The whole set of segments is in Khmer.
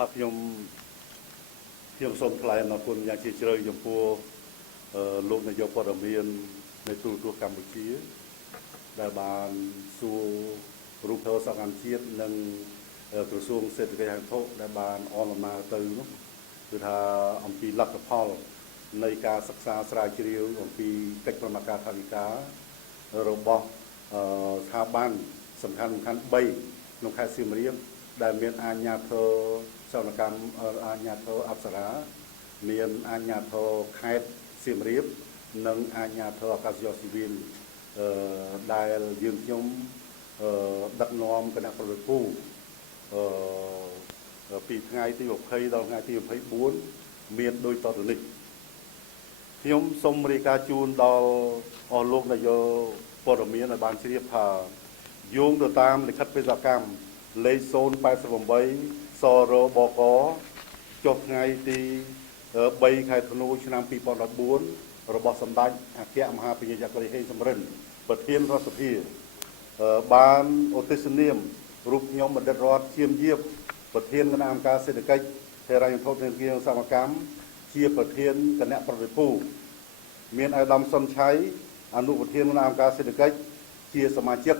បាទខ្ញុំសូមថ្លែងអំណរគុណយ៉ាងជ្រាលជ្រៅចំពោះលោកនាយកព័ត៌មាននៃទូរទស្សន៍កម្ពុជាដែលបានសួររូបភាពសកម្មជាតិនិងក្រសួងសេដ្ឋកិច្ចហិរញ្ញវត្ថុដែលបានអមដំណើរទៅនោះគឺថាអំពីលទ្ធផលនៃការសិក្សាស្រាវជ្រាវអំពីកិច្ចប្រតិបត្តិការថវិការបស់ស្ថាប័នសំខាន់ៗ3ក្នុងខេត្តសៀមរាបដែលមានអាជ្ញាធរសកម្មអាជ្ញាធរអប្សរាមានអាជ្ញាធរខេត្តសៀមរាបនិងអាជ្ញាធរអាកាសយោស៊ីវិលដែលយើងខ្ញុំដឹកនាំគណៈប្រតិភូពីថ្ងៃទី20ដល់ថ្ងៃទី24មានដូចតទៅនេះខ្ញុំសូមរាយការណ៍ជូនដល់អស់លោកនាយកព័ត៌មានឲ្យបានជ្រាបថាយោងទៅតាមលិខិតបេសកកម្មលេខ088សរបកចុះថ្ងៃទី3ខែធ្នូឆ្នាំ2014របស់សម្ដេចអគ្គមហាពញាចក្រហេងសំរិនប្រធានរដ្ឋសភាបានឧទ្ទិសនាមរូបខ្ញុំបណ្ឌិតរដ្ឋឈៀមយាបប្រធានគណៈអង្គការសេដ្ឋកិច្ចហិរញ្ញវត្ថុនិងគិរសមកម្មជាប្រធានគណៈប្រតិភូមានអាយដាមសុនឆៃអនុប្រធានគណៈអង្គការសេដ្ឋកិច្ចជាសមាជិក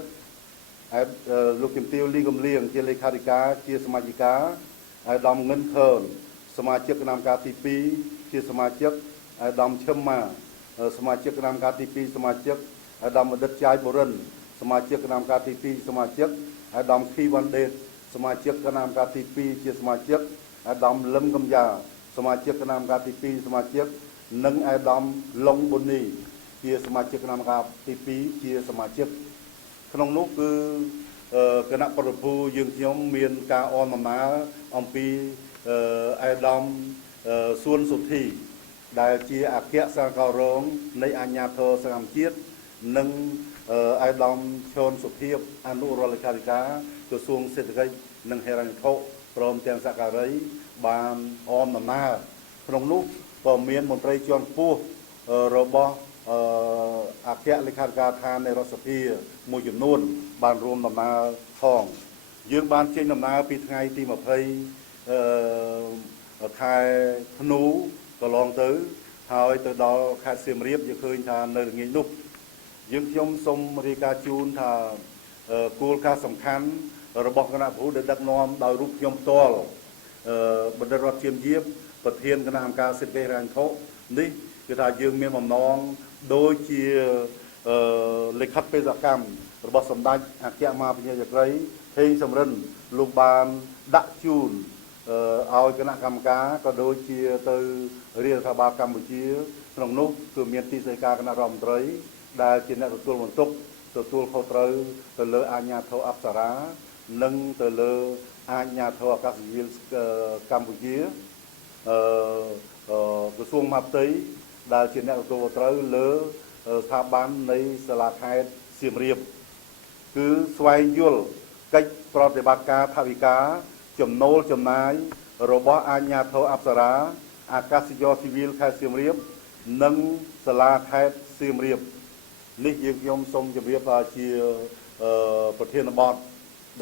លោកជំទាវលីកំលៀងជាលេខាធិការជាសមាជិកាអាយដាមងិនខឿនសមាជិកគណៈកម្មការទី2ជាសមាជិកអាយដាមឈឹមម៉ាសមាជិកគណៈកម្មការទី2សមាជិកអាយដាមបណ្ឌិតចាយបូរិនសមាជិកគណៈកម្មការទី2សមាជិកអាយដាមខីវ៉ាន់ដេតសមាជិកគណៈកម្មការទី2ជាសមាជិកអាយដាមលឹមកំយ៉ាសមាជិកគណៈកម្មការទី2សមាជិកនិងអាយដាមឡុងប៊ូនីជាសមាជិកគណៈកម្មការទី2ជាសមាជិកក្នុងនោះគឺគណៈប្រតិភូយើងខ្ញុំមានការអមដំណើរអំពីអាយដាមសួនសុធីដែលជាអគ្គសាការរងនៃអាជ្ញាធរសកម្មជាតិនិងអាយដាមឈុនសុភាពអនុរដ្ឋលេខាធិការក្រសួងសេដ្ឋកិច្ចនិងហិរញ្ញវត្ថុព្រមទាំងសក្ការីបានអមដំណើរក្នុងនោះក៏មានមន្ត្រីជាន់ខ្ពស់របស់អគ្គលេខាធិការដ្ឋាននៃរដ្ឋសភាមួយចំនួនបានរួមដំណើរផងយើងបានចេញដំណើរពីថ្ងៃទី20ខែធ្នូកន្លងទៅហើយទៅដល់ខេត្តសៀមរាបយើងឃើញថានៅល្ងាចនោះយើងខ្ញុំសូមរាយការណ៍ជូនថាគោលការណ៍សំខាន់របស់គណៈប្រតិភូដែលដឹកនាំដោយរូបខ្ញុំផ្ទាល់បណ្ឌិតរដ្ឋឈៀមយាបប្រធានគណៈអង្គការសេដ្ឋកិច្ចហិរញ្ញវត្ថុនេះគឺថាយើងមានបំណងដូចជាលិខិតបេសកកម្មរបស់សម្ដេចអគ្គមហាពញាចក្រហេងសំរិនលោកបានដាក់ជូនឲ្យគណៈកម្មការក៏ដូចជាទៅរដ្ឋាភិបាលកម្ពុជាក្នុងនោះគឺមានទីស្តីការគណៈរដ្ឋមន្ត្រីដែលជាអ្នកទទួលបន្ទុកទទួលខុសត្រូវទៅលើអាជ្ញាធរអប្សរានិងទៅលើអាជ្ញាធរអាកាសយានកម្ពុជាក្រសួងមហាផ្ទៃដែលជាអ្នកទទួលខុសត្រូវលើស្ថាប័ននៃសាលាខេត្តសៀមរាបគឺស្វែងយល់កិច្ចប្រតិបត្តិការថវិកាចំណូលចំណាយរបស់អាជ្ញាធរអប្សរាអាកាសយោស៊ីវិលខេត្តសៀមរាបនិងសាលាខេត្តសៀមរាបនេះយើងខ្ញុំសូមជម្រាបថាជាប្រធានបទ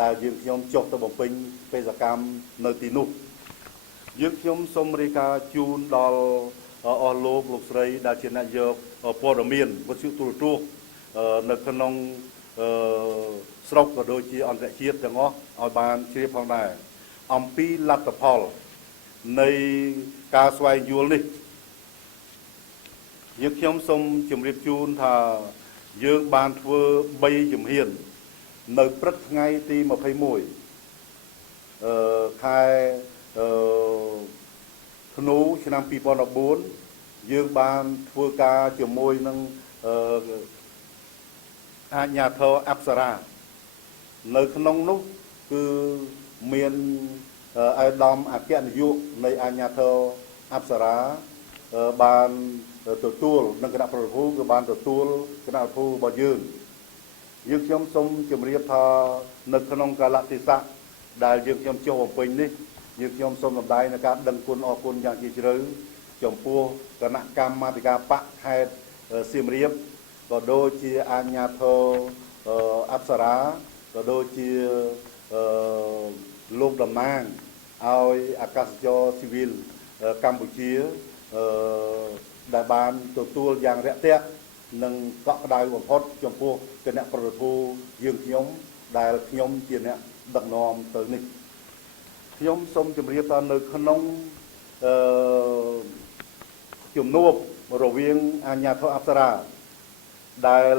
ដែលយើងខ្ញុំចុះទៅបំពេញបេសកកម្មនៅទីនោះយើងខ្ញុំសូមរាយការណ៍ជូនដល់អស់លោកស្រីដែលជាអ្នកយកព័ត៌មានវិទ្យុទូរទស្សន៍នៅក្នុងស្រុកក៏ដូចជាអន្តរជាតិទាំងអស់ឲ្យបានជ្រាបផងដែរអំពីលទ្ធផលនៃការស្វែងយល់នេះយើងខ្ញុំសូមជម្រាបជូនថាយើងបានធ្វើ3ជំហាននៅព្រឹកថ្ងៃទី21ខែធ្នូឆ្នាំ2014យើងបានធ្វើការជាមួយនឹងអាជ្ញាធរអប្សរានៅក្នុងនោះគឺមានអាយដាមអគ្គនាយកនៃអាជ្ញាធរអប្សរាបានទទួលនិងគណៈប្រតិភូគឺបានទទួលគណៈប្រតិភូរបស់យើងខ្ញុំសូមជម្រាបថានៅក្នុងកាលៈទេសៈដែលយើងខ្ញុំចូលបំពេញនេះយើងខ្ញុំសូមសម្ដែងនៅការដឹងគុណអរគុណយ៉ាងជ្រាលជ្រៅចំពោះគណៈកម្មាធិការបកខេត្តសៀមរាបក៏ដូចជាអាជ្ញាធរអប្សរាក៏ដូចជាលោកតំណាង ឲ្យអាកាសចរស៊ីវិលកម្ពុជាដែលបានទទួលយ៉ាងរាក់ទាក់និងកក់ក្ដៅបំផុតចំពោះគណៈប្រតិភូយើងខ្ញុំដែលខ្ញុំជាអ្នកដឹកនាំទៅនេះខ្ញុំសូមជម្រាបថានៅក្នុងជំនួបរវាងអាជ្ញាធរអប្សរាដែល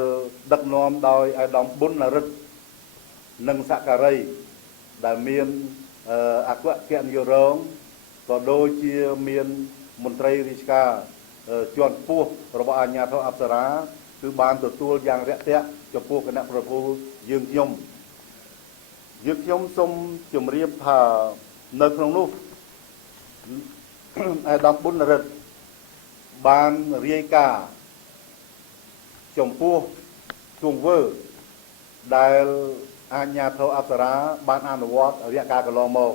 ដឹកនាំដោយអាដាមប៊ុននរិទ្ធនិងសក្ការីដែលមានអគ្គនាយករងក៏ដូចជាមានមន្ត្រីរាជការជាន់ខ្ពស់របស់អាជ្ញាធរអប្សរាគឺបានទទួលយ៉ាងរាក់ទាក់ចំពោះគណៈប្រតិភូយើងខ្ញុំសូមជម្រាបថានៅក្នុងនោះអាដាមប៊ុននរិទ្ធបានរាយការណ៍ចំពោះទង្វើដែលអាជ្ញាធរអប្សរាបានអនុវត្តរយៈកាលកន្លងមក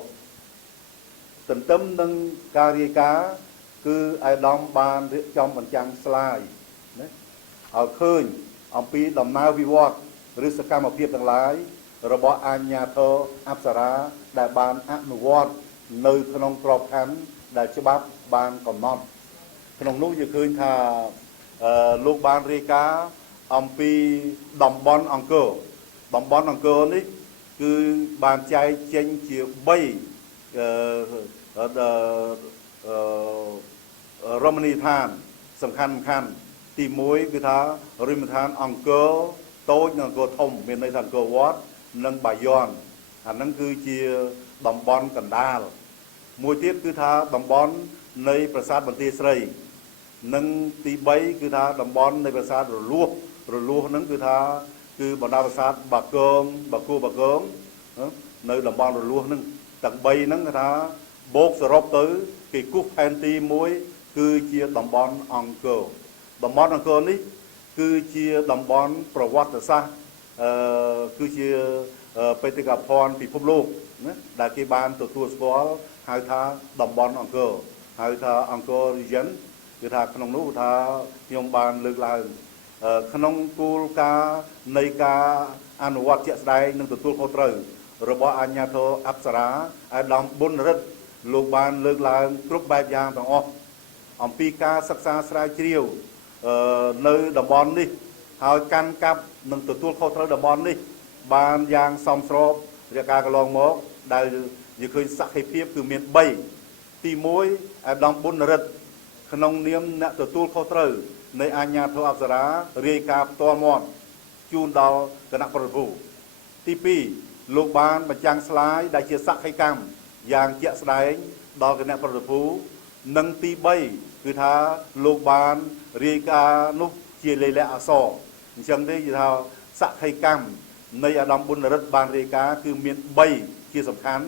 ទន្ទឹមនឹងការរាយការណ៍គឺអាដាមបានរៀបចំបញ្ចាំងស្លាយណាឲ្យឃើញអំពីដំណើរវិវត្តឬសកម្មភាពទាំងឡាយរបស់អាជ្ញាធរអប្សរាដែលបានអនុវត្តនៅក្នុងក្របខ័ណ្ឌដែលច្បាប់បានកំណត់ក្នុងនោះយើងឃើញថាលោកបានរាយការណ៍អំពីតំបន់អង្គរនេះគឺបានចែកចេញជា3រមណីយដ្ឋានសំខាន់ទី1គឺថារមណីយដ្ឋានអង្គរតូចនិងអង្គរធំមានន័យថាអង្គរវត្តនិងបាយ័នអាហ្នឹងគឺជាតំបន់កណ្ដាលមួយទៀតគឺថាតំបន់នៃប្រាសាទបន្ទាយស្រីនិងទី3គឺថាតំបន់នៃប្រាសាទរលួសហ្នឹងគឺថាគឺបណ្ដាប្រាសាទបាគងនៅតំបន់រលួសហ្នឹងទាំង3ហ្នឹងគឺថាបូកសរុបទៅគេគូសផែនទីមួយគឺជាតំបន់អង្គរនេះគឺជាតំបន់ប្រវត្តិសាស្ត្រគឺជាបេតិកភណ្ឌពិភពលោកណាដែលគេបានទទួលស្គាល់ហៅថាតំបន់អង្គរហៅថាអង្គរ region គឺថាក្នុងនោះថាខ្ញុំបានលើកឡើងក្នុងគោលការណ៍នៃការអនុវត្តជាក់ស្ដែងនិងទទួលខុសត្រូវរបស់អាជ្ញាធរអប្សរាអាដាមប៊ុននរិទ្ធលោកបានលើកឡើងគ្រប់បែបយ៉ាងទាំងអស់អំពីការសិក្សាស្រាវជ្រាវនៅតំបន់នេះហើយកាន់កាប់និងទទួលខុសត្រូវតំបន់នេះបានយ៉ាងសមស្របរយៈកាលកន្លងមកដែលយើងឃើញសក្ខីភាពគឺមាន3ទី1អាដាមប៊ុននរិទ្ធក្នុងនាមអ្នកទទួលខុសត្រូវនៃអាជ្ញាធរអប្សរារាយការណ៍ផ្ទាល់មាត់ជូនដល់គណៈប្រតិភូទី2លោកបានបញ្ចាំងស្លាយដែលជាសក្ខីកម្មយ៉ាងជាក់ស្ដែងដល់គណៈប្រតិភូនិងទី3គឺថាលោកបានរាយការណ៍នោះជាលេខអក្សរអញ្ចឹងទេគឺថាសក្ខីកម្មនៃអាដាមប៊ុននរិទ្ធបានរាយការណ៍គឺមាន3ជាសំខាន់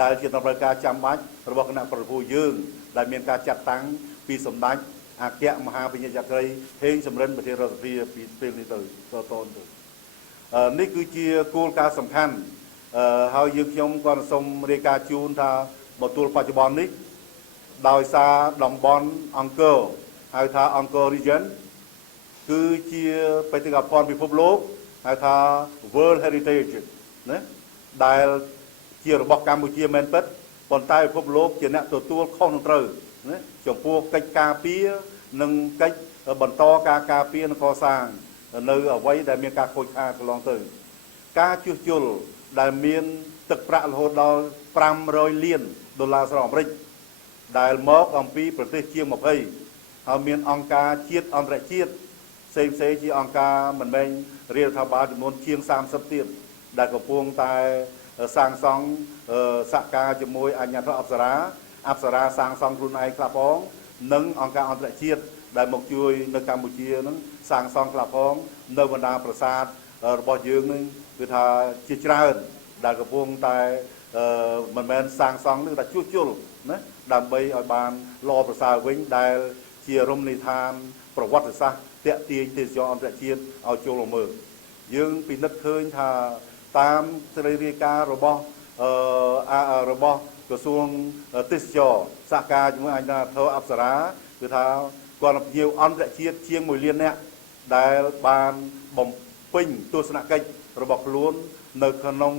ដែលជាតម្រូវការចាំបាច់របស់គណៈប្រតិភូយើងដែលមានការចាត់តាំងពីសម្ដេចអគ្គមហាបញ្ញចក្រីហេងសំរិនប្រធានរដ្ឋសភាពីពេលនេះទៅនេះគឺជាគោលការណ៍សំខាន់ហើយយើងខ្ញុំក៏សូមរាយការណ៍ជូនថាមកទល់បច្ចុប្បន្ននេះដោយសារតំបន់អង្គរហៅថាអង្គរ region គឺជាបេតិកភណ្ឌពិភពលោកហៅថា World Heritage ណាដែលជារបស់កម្ពុជាមែនពិតប៉ុន្តែពិភពលោកជាអ្នកទទួលខុសនឹងត្រូវណាចំពោះកិច្ចការពារនិងកិច្ចបន្តការការពារនិងកសាងនៅអ្វីដែលមានការខូចខាតកន្លងទៅការជួសជុលដែលមានទឹកប្រាក់រហូតដល់$500 លានសហរដ្ឋអាមេរិកដែលមកអំពីប្រទេសជាង20ហើយមានអង្គការជាតិអន្តរជាតិផ្សេងជាអង្គការមិនមែនរាជរដ្ឋាភិបាលចំនួនជាង30ទៀតដែលកំពុងតែសាងសង់សហការជាមួយអាជ្ញាធរអប្សរាសាងសង់ខ្លួនឯងខ្លះផងនិងអង្គការអន្តរជាតិដែលមកជួយនៅកម្ពុជានឹងសាងសង់ខ្លះផងនៅបណ្ដាប្រាសាទរបស់យើងនឹងគឺថាជាច្រើនដែលកំពុងតែមិនមែនសាងសង់នឹងតែជួសជុលណាដើម្បីឲ្យបានល្អប្រសើរវិញដែលជារមណីយដ្ឋានប្រវត្តិសាស្ត្រតាក់ទាញទេសចរអន្តរជាតិឲ្យចូលមកមើលយើងពិនិត្យឃើញថាតាមសេរីរាយការណ៍របស់ក្រសួងទេសចរសហការជាមួយអាជ្ញាធរអប្សរាគឺថាគាត់ភ្ញៀវអន្តរជាតិជាង1 លាននាក់ដែលបានបំពេញទស្សនកិច្ចរបស់ខ្លួននៅក្នុង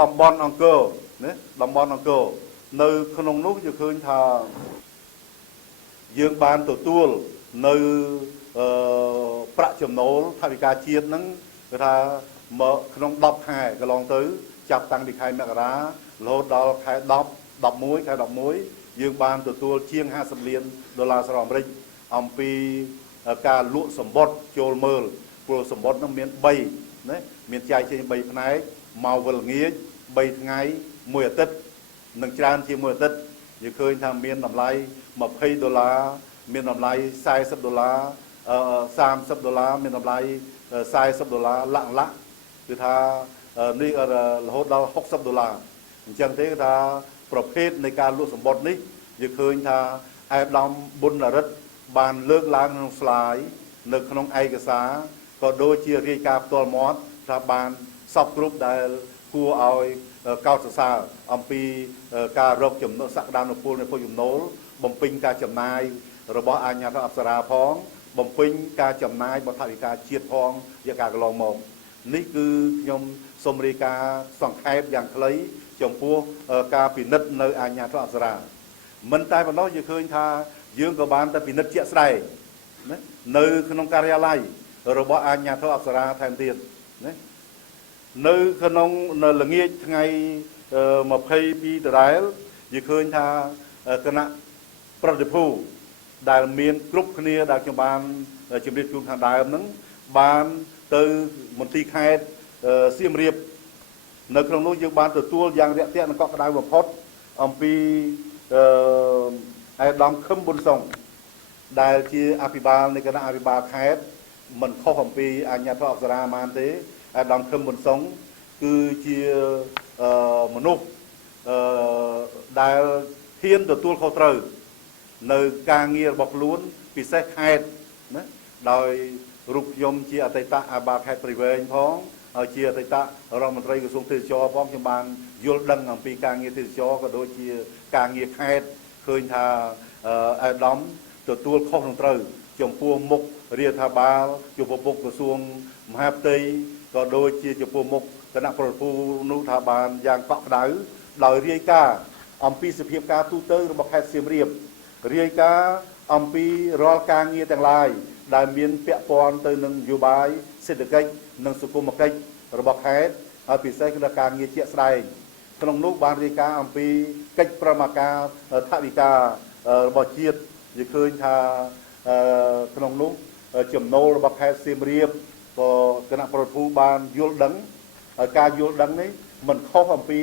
តំបន់អង្គរ ណាតំបន់អង្គរនៅក្នុងនោះយើងឃើញថាយើងបានទទួលនៅប្រាក់ចំណូលថវិកាជាតិហ្នឹងគឺថាមកក្នុង10ខែកន្លងទៅចាប់តាំងពីខែមករារហូតដល់ខែ10 11ខែ11យើងបានទទួលជាង$50 លានសហរដ្ឋអាមេរិកអំពីការលក់សម្បត្តិចូលមើលព្រោះសម្បត្តិហ្នឹងមាន3ណាមានចែកចេញ3ផ្នែកមកវិលងាយ3ថ្ងៃ1អាទិត្យនឹងច្រើនជាមួយអាទិត្យយើងឃើញថាមានតម្លៃ$20មានតម្លៃ$40 $30មានតម្លៃ$40លាក់គឺថានេះរហូតដល់$60អញ្ចឹងទេគឺថាប្រភេទនៃការលក់សម្បត្តិនេះយើងឃើញថាអាដាមប៊ុនរិទ្ធបានលើកឡើងក្នុងស្លាយនៅក្នុងឯកសារក៏ដូចជារាយការណ៍ផ្ទាល់មាត់ថាបានសពគ្រប់ដែលគួរឲ្យកោតសរសើរអំពីការរកចំណូលសក្តានុពលនៃភោគចំណូលបំពេញការចំណាយរបស់អាជ្ញាធរអប្សរាផងបំពេញការចំណាយរបស់ថវិកាជាតិផងជាការកន្លងមកនេះគឺខ្ញុំសូមរាយការណ៍សង្ខេបយ៉ាងខ្លីចំពោះការពិនិត្យនៅអាជ្ញាធរអប្សរាមិនតែប៉ុណ្ណោះយើងឃើញថាយើងក៏បានតែពិនិត្យជាក់ស្ដែងណានៅក្នុងការិយាល័យរបស់អាជ្ញាធរអប្សរាថែមទៀតណានៅក្នុងល្ងាចថ្ងៃ22ដដែលយើងឃើញថាគណៈប្រតិភូដែលមានគ្រប់គ្នាដែលខ្ញុំបានជម្រាបជូនខាងដើមហ្នឹងបានទៅមន្ទីរខេត្តសៀមរាបនៅក្នុងនោះយើងបានទទួលយ៉ាងរាក់ទាក់និងកក់ក្ដៅបំផុតអំពីអាដាមខឹមប៊ុនសុងដែលជាអភិបាលនៃគណៈអភិបាលខេត្តមិនខុសអំពីអាជ្ញាធរអប្សរាបានទេអាដាមខឹមប៊ុនសុងគឺជាមនុស្សដែលហ៊ានទទួលខុសត្រូវនៅការងាររបស់ខ្លួនពិសេសខេត្តណាដោយរូបខ្ញុំជាអតីតអភិបាលខេត្តព្រៃវែងផងហើយជាអតីតរដ្ឋមន្ត្រីក្រសួងទេសចរផងខ្ញុំបានយល់ដឹងអំពីការងារទេសចរក៏ដូចជាការងារខេត្តឃើញថាអាដាមទទួលខុសត្រឹមត្រូវចំពោះមុខរដ្ឋាភិបាលចំពោះមុខក្រសួងមហាផ្ទៃក៏ដូចជាចំពោះមុខគណៈប្រតិភូនោះថាបានយ៉ាងកក់ក្ដៅដោយរាយការណ៍អំពីសភាពការទូទៅរបស់ខេត្តសៀមរាបរាយការណ៍អំពីរាល់ការងារទាំងឡាយដែលមានពាក់ព័ន្ធទៅនឹងនយោបាយសេដ្ឋកិច្ចនិងសង្គមគិច្ចរបស់ខេត្តហើយពិសេសគឺការងារជាក់ស្ដែងក្នុងនោះបានរាយការណ៍អំពីកិច្ចប្រមាការថវិការបស់ជាតិនិយាយឃើញថាក្នុងនោះចំណូលរបស់ខេត្តសៀមរាបក៏គណៈប្រតិភូបានយល់ដឹងហើយការយល់ដឹងនេះមិនខុសអំពី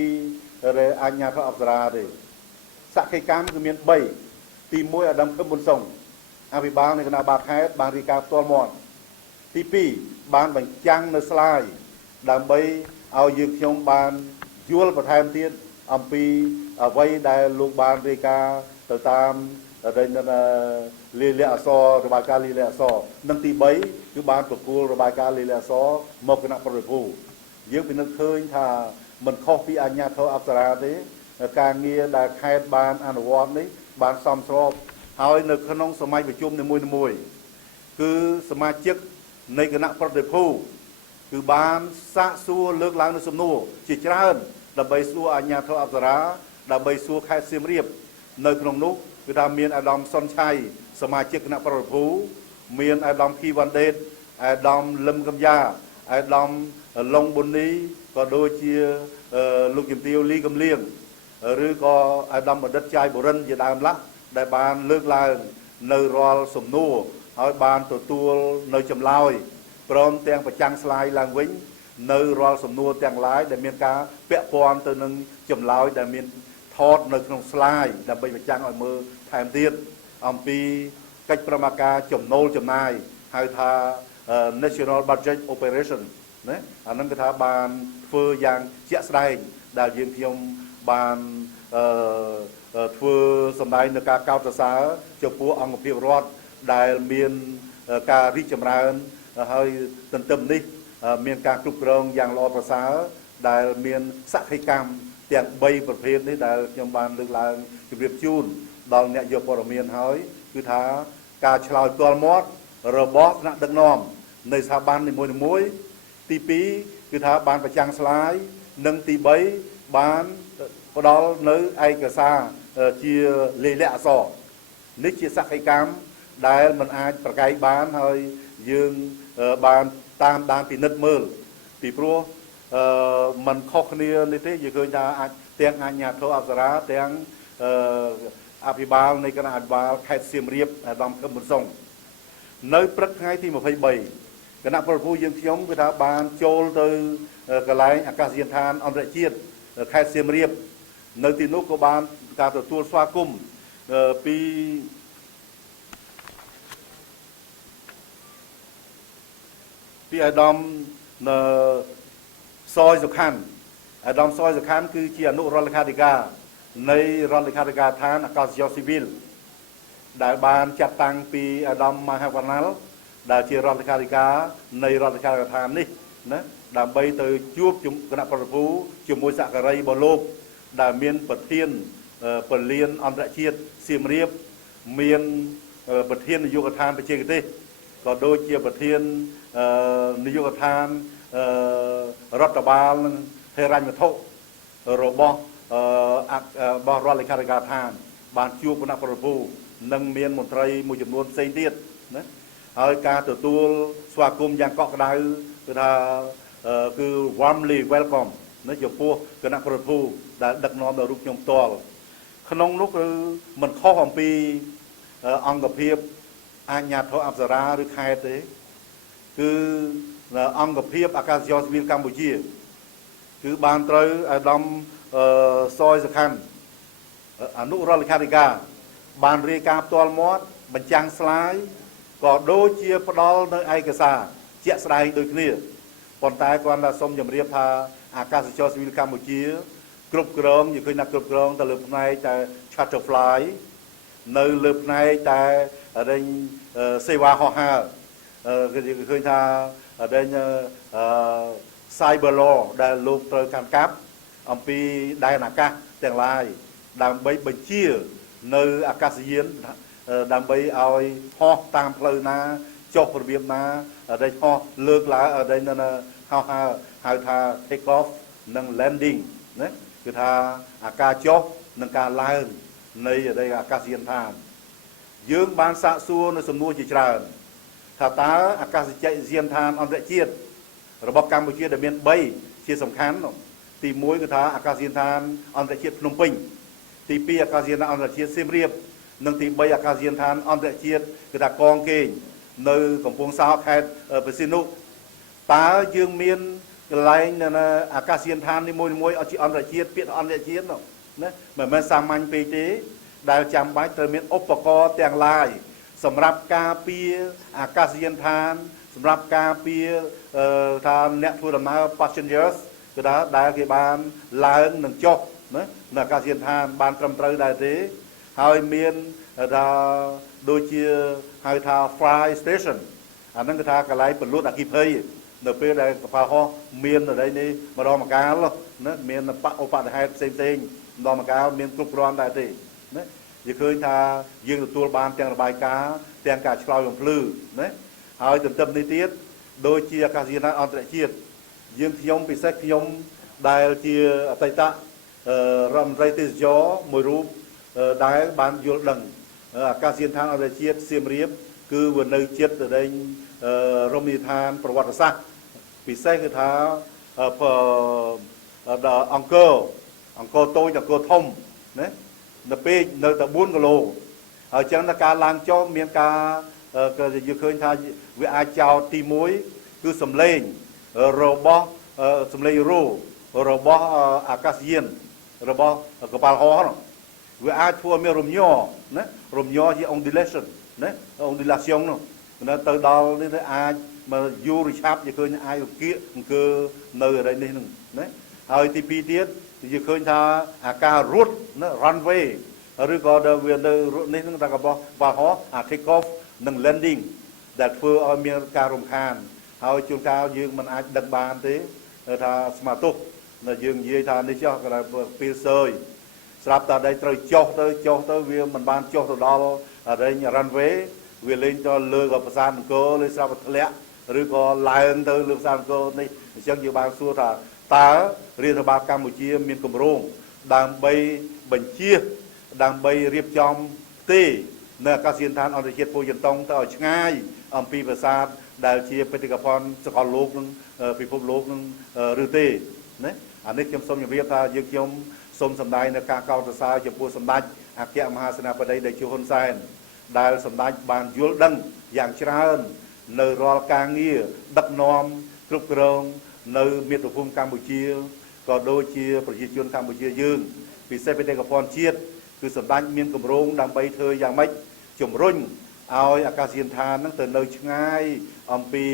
អាជ្ញាធរអប្សរាទេសក្ខីកម្មគឺមាន3ទី1អាដាមខឹមប៊ុនសុងអភិបាលនៃគណៈបាលខេត្តបានរាយការណ៍ផ្ទាល់មាត់ទី2បានបញ្ចាំងនៅស្លាយដើម្បីឲ្យយើងខ្ញុំបានយល់បន្ថែមទៀតអំពីអ្វីដែលលោកបានរាយការណ៍ទៅតាមលាយលក្ខណ៍អក្សររបាយការណ៍លាយលក្ខណ៍អក្សរនិងទី3គឺបានប្រគល់របាយការណ៍លាយលក្ខណ៍អក្សរមកគណៈប្រតិភូយើងពិនិត្យឃើញថាមិនខុសពីអាជ្ញាធរអប្សរាទេការងារដែលខេត្តបានអនុវត្តនេះបានសមស្របហើយនៅក្នុងសម័យប្រជុំនីមួយៗគឺសមាជិកនៃគណៈប្រតិភូគឺបានសាកសួរលើកឡើងនូវសំណួរជាច្រើនដើម្បីសួរអាជ្ញាធរអប្សរាដើម្បីសួរខេត្តសៀមរាបនៅក្នុងនោះគឺថាមានអាដាមសុនឆៃសមាជិកគណៈប្រតិភូមានអាដាមគីវ៉ាន់ដេតអាដាមលឹមកំយ៉ាអាដាមឡុងប៊ុននីក៏ដូចជាលោកជំទាវលីកំលៀងឬក៏អាដាមបណ្ឌិតចាយបុរិនជាដើមឡាក់ដែលបានលើកឡើងនៅរាល់សំណួរហើយបានទទួលនៅចម្លើយព្រមទាំងប្រចាំងស្លាយឡើងវិញនៅរាល់សំណួរទាំងឡាយដែលមានការពាក់ព័ន្ធទៅនឹងចម្លើយដែលមានថតនៅក្នុងស្លាយដើម្បីប្រចាំងឲ្យមើលថែមទៀតអំពីកិច្ចប្រមាការចំណូលចំណាយហៅថា National Budget Operation ណាអានឹងគឺថាបានធ្វើយ៉ាងជាក់ស្ដែងដែលយើងខ្ញុំបានធ្វើសម្ដែងនៅការកោតសរសើរចំពោះអង្គភាពរដ្ឋដែលមានការរីកចម្រើនហើយទន្ទឹមនេះមានការគ្រប់គ្រងយ៉ាងល្អប្រសើរដែលមានសក្ខីកម្មទាំង3ប្រភេទនេះដែលខ្ញុំបានលើកឡើងជម្រាបជូនដល់អ្នកយកព័ត៌មានហើយគឺថាការឆ្លើយផ្ទាល់មាត់របស់ថ្នាក់ដឹកនាំនៃស្ថាប័ននីមួយៗទី2គឺថាបានប្រចាំងស្លាយនិងទី3បាន ផ្ដល់នៅឯកសារជាលេខអក្សរនេះជាសក្ខីកម្មដែលមិនអាចប្រកែកបានហើយយើងបានតាមដានពិនិត្យមើលពីព្រោះมันខុសគ្នានេះទេយើងឃើញថាអាចទាំងអាជ្ញាធរអប្សរាទាំងអភិបាលនៃគណៈអភិបាលខេត្តសៀមរាបអាដាមខឹមប៊ុនសុងនៅព្រឹកថ្ងៃទី23គណៈប្រពន្ធយើងខ្ញុំគឺថាបានចូលទៅកន្លែងអាកាសយានដ្ឋានអន្តរជាតិខេត្តសៀមរាបនៅទីនោះក៏បានការទទួលស្វាគមន៍ពីអាដាមសយសុខាន់អាដាមសយសុខាន់គឺជាអនុរដ្ឋលេខាធិការនៃរដ្ឋលេខាធិការដ្ឋានអាកាសយោស៊ីវិលដែលបានចាត់តាំងពីអាដាមមហាវណ្ណាល់ដែលជារដ្ឋលេខាធិការនៃរដ្ឋលេខាធិការដ្ឋាននេះណាដើម្បីទៅជួបគណៈប្រតិភូជាមួយសហការីរបស់លោកដែលមានប្រធានពលានអន្តរជាតិសៀមរាបមានប្រធាននាយកដ្ឋានបច្ចេកទេសក៏ដូចជាប្រធាននាយកដ្ឋានរដ្ឋបាលនិងហិរញ្ញវត្ថុរបស់រដ្ឋលេខាធិការដ្ឋានបានជួបគណៈប្រតិភូនិងមានមន្ត្រីមួយចំនួនផ្សេងទៀតណាហើយការទទួលស្វាគមន៍យ៉ាងកក់ក្ដៅគឺថាគឺ warmly welcome ណាចំពោះគណៈប្រតិភូដែលដឹកនាំដោយរូបខ្ញុំផ្ទាល់ក្នុងនោះគឺមិនខុសអំពីអង្គភាពអាជ្ញាធរអប្សរាឬខេត្តទេគឺអង្គភាពអាកាសយោស៊ីវិលកម្ពុជាគឺបានត្រូវអាដាមសយសុខាន់អនុរដ្ឋលេខាធិការបានរាយការណ៍ផ្ទាល់មាត់បញ្ចាំងស្លាយក៏ដូចជាផ្ដល់នៅឯកសារជាក់ស្ដែងដូចគ្នាប៉ុន្តែគាត់ថាសូមជម្រាបថាអាកាសចរស៊ីវិលកម្ពុជាគ្រប់គ្រងយើងឃើញថាគ្រប់គ្រងទៅលើផ្នែកតែ charter fly នៅលើផ្នែកតែសេវាហោះហើរយើងឃើញថាcyber law ដែលលោកត្រូវកាន់កាប់អំពីដែនអាកាសទាំងឡាយដើម្បីបញ្ជានៅអាកាសយានដើម្បីឲ្យហោះតាមផ្លូវណាចុះរបៀបណាដែលហោះលើកឡើងដែលហោះហៅថា take off និង landing ណាគឺថាអាការចុះនិងការឡើងនៃអាកាសយានដ្ឋានយើងបានសាកសួរនៅសំណួរជាច្រើនថាតើអាកាសយានដ្ឋានអន្តរជាតិរបស់កម្ពុជាដែលមាន3ជាសំខាន់ទី1គឺថាអាកាសយានដ្ឋានអន្តរជាតិភ្នំពេញទី2អាកាសយានដ្ឋានអន្តរជាតិសៀមរាបនិងទី3អាកាសយានដ្ឋានអន្តរជាតិគឺថាកងកេងនៅកំពង់សោមខេត្តបរសៀននោះតើយើងមានកន្លែងអាកាសយានដ្ឋាននីមួយៗជាអន្តរជាតិពាក្យអន្តរជាតិណាមិនមែនសាមញ្ញពេកទេដែលចាំបាច់ត្រូវមានឧបករណ៍ទាំងឡាយសម្រាប់ការពារអាកាសយានដ្ឋានសម្រាប់ការពារថាអ្នកធ្វើដំណើរ passengers គឺថាដែលគេបានឡើងនិងចុះណានៅអាកាសយានដ្ឋានបានត្រឹមត្រូវដែរទេហើយមានថាដូចជាហៅថា fly station អាហ្នឹងគឺថាកន្លែងពលរដ្ឋអគ្គិភ័យនៅពេលដែលកប៉ាល់ហោះមានអីនេះម្ដងម្កាលណាមានឧបទ្ទហេតុផ្សេងម្ដងម្កាលមានគ្រប់គ្រាន់ដែរទេណាយើងឃើញថាយើងទទួលបានទាំងរបាយការណ៍ទាំងការឆ្លើយបំភ្លឺណាហើយទន្ទឹមនេះទៀតដូចជាអាកាសយានដ្ឋានអន្តរជាតិយើងខ្ញុំពិសេសខ្ញុំដែលជាអតីតរដ្ឋមន្ត្រីទេសចរមួយរូបដែលបានយល់ដឹងអាកាសយានដ្ឋានអន្តរជាតិសៀមរាបគឺវានៅជិតទៅដល់រមណីយដ្ឋានប្រវត្តិសាស្ត្រពិសេសគឺថាអង្គរតូចអង្គរធំណានៅពេលនៅតែ4គីឡូហើយអញ្ចឹងដល់ការឡើងចុះមានការយើងឃើញថាវាអាចចោតទី1គឺសំឡេងរបស់សំឡេងរបស់អាកាសយានរបស់កប៉ាល់ហោះវាអាចធ្វើឲ្យមានរំញណារំញជា ondulation ណា ondulation នោះទៅដល់នេះទៅអាចមកយូរឬឆាប់យើងឃើញអាចអង្គើនៅអីនេះហ្នឹងណាហើយទី2ទៀតយើងឃើញថាអាការរត់ណា runway ឬក៏ដល់វានៅនេះហ្នឹងតែរបស់បាល់ហោះអា take off និង landing ដែលធ្វើឲ្យមានការរំខានហើយជួនកាលយើងមិនអាចដឹកបានទេថាស្មារតីយើងនិយាយថានេះចុះក៏ពេលសើយស្រាប់តែដែលត្រូវចុះទៅវាមិនបានចុះទៅដល់runway វាលេងទៅលើក៏ប្រាសាទអង្គរលេងស្រាប់តែធ្លាក់ឬក៏ឡើងទៅលើប្រាសាទអង្គរនេះអញ្ចឹងយើងបានសួរថាតើរដ្ឋបាលកម្ពុជាមានគម្រោង ដើម្បីបញ្ជាដើម្បីរៀបចំទេនៅអាកាសយានដ្ឋានអន្តរជាតិពោធិ៍ចិនតុងទៅឲ្យឆ្ងាយអំពីប្រាសាទដែលជាបេតិកភណ្ឌសកលលោកនឹងពិភពលោកនឹងឬទេណាអានេះខ្ញុំសូមជម្រាបថាយើងខ្ញុំសូមសម្ដែងនៅការកោតសរសើរចំពោះសម្ដេចអគ្គមហាសេនាបតីតេជោហ៊ុនសែនដែលសម្ដេចបានយល់ដឹងយ៉ាងច្រើននៅរាល់ការងារដឹកនាំគ្រប់គ្រងនៅមាតុភូមិកម្ពុជាក៏ដូចជាប្រជាជនកម្ពុជាយើងពិសេសបេតិកភណ្ឌជាតិគឺសម្ដេចមានគម្រោងដើម្បីធ្វើយ៉ាងម៉េចជំរុញឲ្យអាកាសយានដ្ឋានហ្នឹងទៅនៅឆ្ងាយអំពី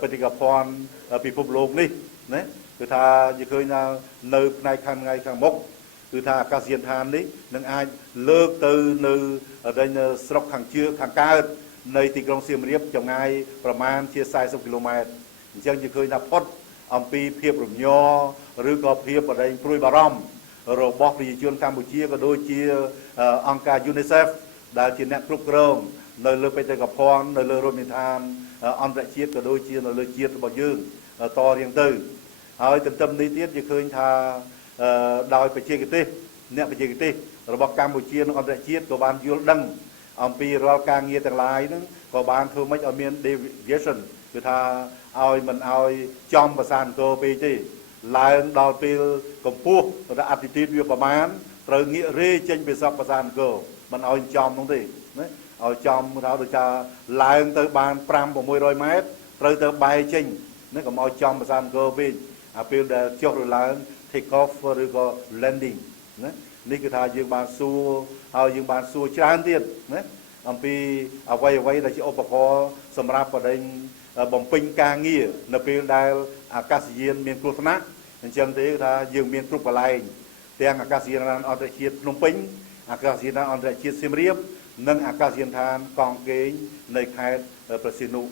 បេតិកភណ្ឌពិភពលោកនេះណាគឺថានិយាយឃើញថានៅផ្នែកខាងថ្ងៃខាងមុខគឺថាអាកាសយានដ្ឋាននេះនឹងអាចលើកទៅនៅស្រុកខាងជើងខាងកើតនៃទីក្រុងសៀមរាបចម្ងាយប្រមាណជា40គីឡូម៉ែត្រអញ្ចឹងនិយាយឃើញថាផុតអំពីភាពរញ័រឬក៏ភាពបដិព្រួយបារម្ភរបស់ប្រជាជនកម្ពុជាក៏ដូចជាអង្គការ UNICEF ដែលជាអ្នកគ្រប់គ្រងនៅលើបេតិកភណ្ឌនៅលើរមណីយដ្ឋានអន្តរជាតិក៏ដូចជានៅលើជាតិរបស់យើងតរៀងទៅហើយទន្ទឹមនេះទៀតយើងឃើញថាដោយបច្ចេកទេសអ្នកបច្ចេកទេសរបស់កម្ពុជានិងអន្តរជាតិក៏បានយល់ដឹងអំពីរាល់ការងារទាំងឡាយហ្នឹងក៏បានធ្វើម៉េចឲ្យមាន deviation គឺថាឲ្យមិនឲ្យចំប្រសាទអង្គរពេកទេឡើងដល់ពេលកម្ពស់ឬ altitude វាប្រមាណត្រូវងាករេចេញពីសពប្រសាទអង្គរមិនឲ្យចំនោះទេណាឲ្យចំថាដូចថាឡើងទៅបាន5-600 ម៉ែត្រត្រូវទៅបែរចេញណាកុំឲ្យចំប្រសាទអង្គរពេកអាពេលដែលចុះឬឡើង take off ឬក៏ landing ណានេះគឺថាយើងបានសួរហើយយើងបានសួរច្រើនទៀតណាអំពីអ្វីដែលជាឧបករណ៍សម្រាប់បដិញបំពេញការងារនៅពេលដែលអាកាសយានមានគ្រោះថ្នាក់អញ្ចឹងទេថាយើងមានគ្រប់កន្លែងទាំងអាកាសយានដ្ឋានអន្តរជាតិភ្នំពេញអាកាសយានដ្ឋានអន្តរជាតិសៀមរាបនិងអាកាសយានដ្ឋានកោះកេងនៅខេត្តព្រះសីហនុ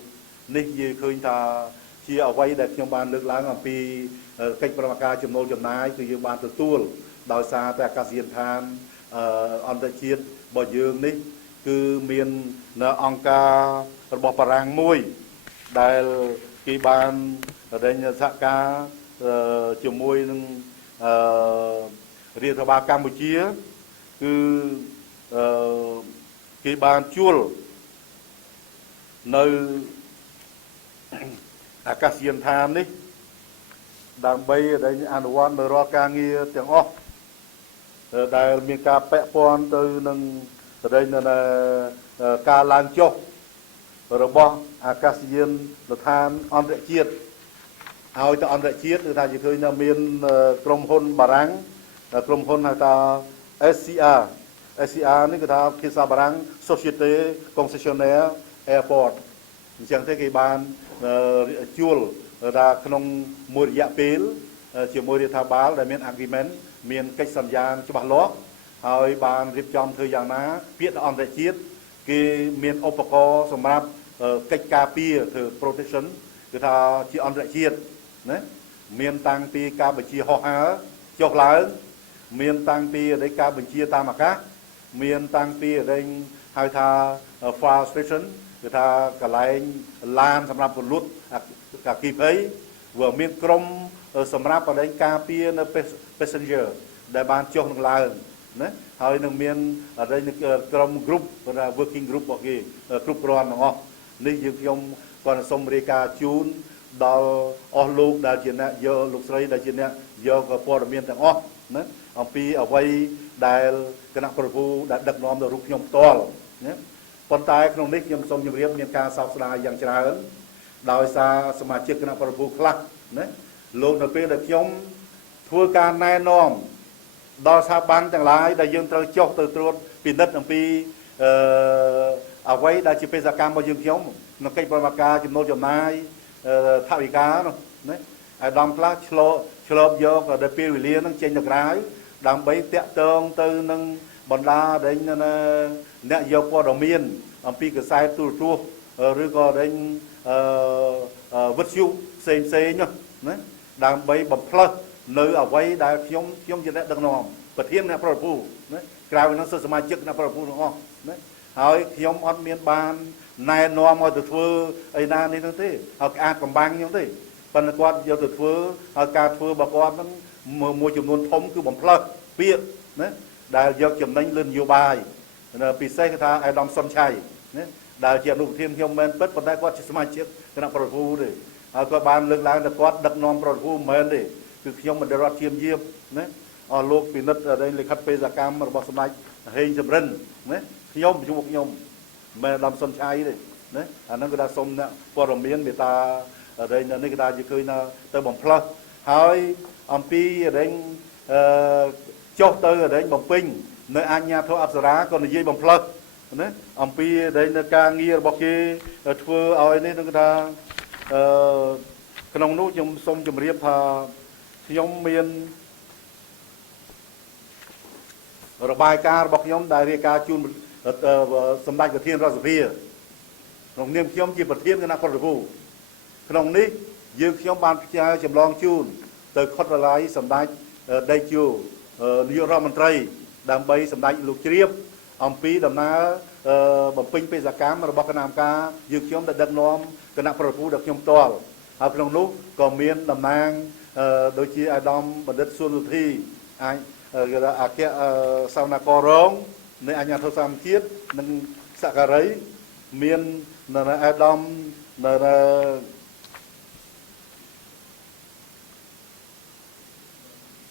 នេះយើងឃើញថាជាអ្វីដែលខ្ញុំបានលើកឡើងអំពីកិច្ចប្រតិបត្តិការចំណូលចំណាយគឺយើងបានទទួលដោយសារតែអាកាសយានដ្ឋានអន្តរជាតិរបស់យើងនេះគឺមាននៅអង្គការរបស់បារាំងមួយដែលគេបានរែងសហការជាមួយនឹងរដ្ឋបាលកម្ពុជាគឺគេបានជួលនៅអាកាសយានដ្ឋាននេះដើម្បីអនុវត្តនៅរាល់ការងារទាំងអស់ដែលមានការពាក់ព័ន្ធទៅនឹងការឡើងចុះរបស់អាកាសយានដ្ឋានអន្តរជាតិឲ្យទៅអន្តរជាតិគឺថាយើងឃើញថាមានក្រុមហ៊ុនបារាំងក្រុមហ៊ុនហៅថា SCR នេះគឺថាភាសាបារាំង Société Concessionnaire Airport អញ្ចឹងទេគេបានជួលថាក្នុងមួយរយៈពេលជាមួយរដ្ឋាភិបាលដែលមាន agreement មានកិច្ចសន្យាច្បាស់លាស់ហើយបានរៀបចំធ្វើយ៉ាងណាពាក្យអន្តរជាតិគេមានឧបករណ៍សម្រាប់កិច្ចការពារធ្វើ protection គឺថាជាអន្តរជាតិណាមានតាំងពីការបញ្ជាហោះហើរចុះឡើងមានតាំងពីការបញ្ជាតាមអាកាសមានតាំងពីហៅថា fire station គឺថាកន្លែងឡានសម្រាប់ពលុតអាគីភ័យវាមានក្រុមសម្រាប់បដិការពារនៅ passenger ដែលបានចុះនឹងឡើងណាហើយនឹងមានក្រុម group គាត់ថា working group របស់គេគ្រប់គ្រាន់ទាំងអស់នេះយើងខ្ញុំគាត់សូមរាយការណ៍ជូនដល់អស់លោកដែលជាអ្នកយកលោកស្រីដែលជាអ្នកយកព័ត៌មានទាំងអស់ណាអំពីអ្វីដែលគណៈប្រភូដែលដឹកនាំដល់រូបខ្ញុំផ្ទាល់ណាប៉ុន្តែក្នុងនេះខ្ញុំសូមជម្រាបមានការសោកស្ដាយយ៉ាងច្រើនដោយសារសមាជិកគណៈប្រភូខ្លះណាលោកនៅពេលដែលខ្ញុំធ្វើការណែនាំដល់ស្ថាប័នទាំងឡាយដែលយើងត្រូវចុះទៅត្រួតពិនិត្យអំពីអ្វីដែលជាបេសកកម្មរបស់យើងខ្ញុំក្នុងកិច្ចប្រតិបត្តិការចំណូលចំណាយថវិកានោះណាអាដាមខ្លះឆ្លប់យកដល់ពេលវេលានឹងចេញទៅក្រៅដើម្បីតាក់ទងទៅនឹងបណ្ដាអ្នកយកព័ត៌មានអំពីខ្សែទូរទស្សន៍ឬក៏វិទ្យុផ្សេងនោះណាដើម្បីបំផ្លើសនៅអ្វីដែលខ្ញុំជាអ្នកដឹកនាំប្រធានអ្នកប្រពូណាក្រៅនឹងសិស្សសមាជិកអ្នកប្រពូទាំងអស់ណាហើយខ្ញុំអត់មានបានណែនាំឲ្យទៅធ្វើអីណានេះនោះទេហើយអាចកំបាំងខ្ញុំទេប៉ុន្តែគាត់យកទៅធ្វើហើយការធ្វើរបស់គាត់ហ្នឹងមួយចំនួនធំគឺបំផ្លើស ពាក្យណាដែលយកចំណេញលឿននយោបាយពិសេសគឺថាអាយដាមសុនឆៃណាដែលជាអនុប្រធានខ្ញុំមិនពិតប៉ុន្តែគាត់ជាសមាជិកគណៈប្រតិភូទេហើយគាត់បានលើកឡើងថាគាត់ដឹកនាំប្រតិភូមិនមែនទេគឺខ្ញុំមិនได้រត់ឈាមយាបណាអស់លោកពិនិត្យលេខិតបេសកកម្មរបស់សម្ដេចហេងសំរិនណាខ្ញុំប្រជុំខ្ញុំមិនអាដាមសុនឆៃទេណាអាហ្នឹងគឺថាសុំអ្នកព័ត៌មានមេតានេះគឺថាជាឃើញទៅបំផ្លើសហើយអំពីចុះទៅបំពេញនៅអាជ្ញាធរអប្សរាក៏និយាយបំផ្លើសណាអំពីនៅការងាររបស់គេធ្វើឲ្យនេះគឺថាក្នុងនោះខ្ញុំសូមជម្រាបថាខ្ញុំមានរបាយការណ៍របស់ខ្ញុំដែលរាយការណ៍ជូនសម្ដេចប្រធានរដ្ឋសភាក្នុងនាមខ្ញុំជាប្រធានគណៈប្រតិភូក្នុងនេះយើងខ្ញុំបានផ្ញើចម្លងជូនទៅខុទ្ទឡាយសម្ដេចដេជោនាយករដ្ឋមន្ត្រីដើម្បីសម្ដេចលោកជ្រាបអំពីដំណើរបំពេញបេសកកម្មរបស់គណៈកម្មការយើងខ្ញុំដែលដឹកនាំគណៈប្រតិភូរបស់ខ្ញុំផ្ទាល់ហើយក្នុងនោះក៏មានតំណាងដូចជាអាដាមបណ្ឌិតសួនសុធីអគ្គសវនកររងនៃអាជ្ញាធរសាមជាតិនិងសក្ការីមានអាដាម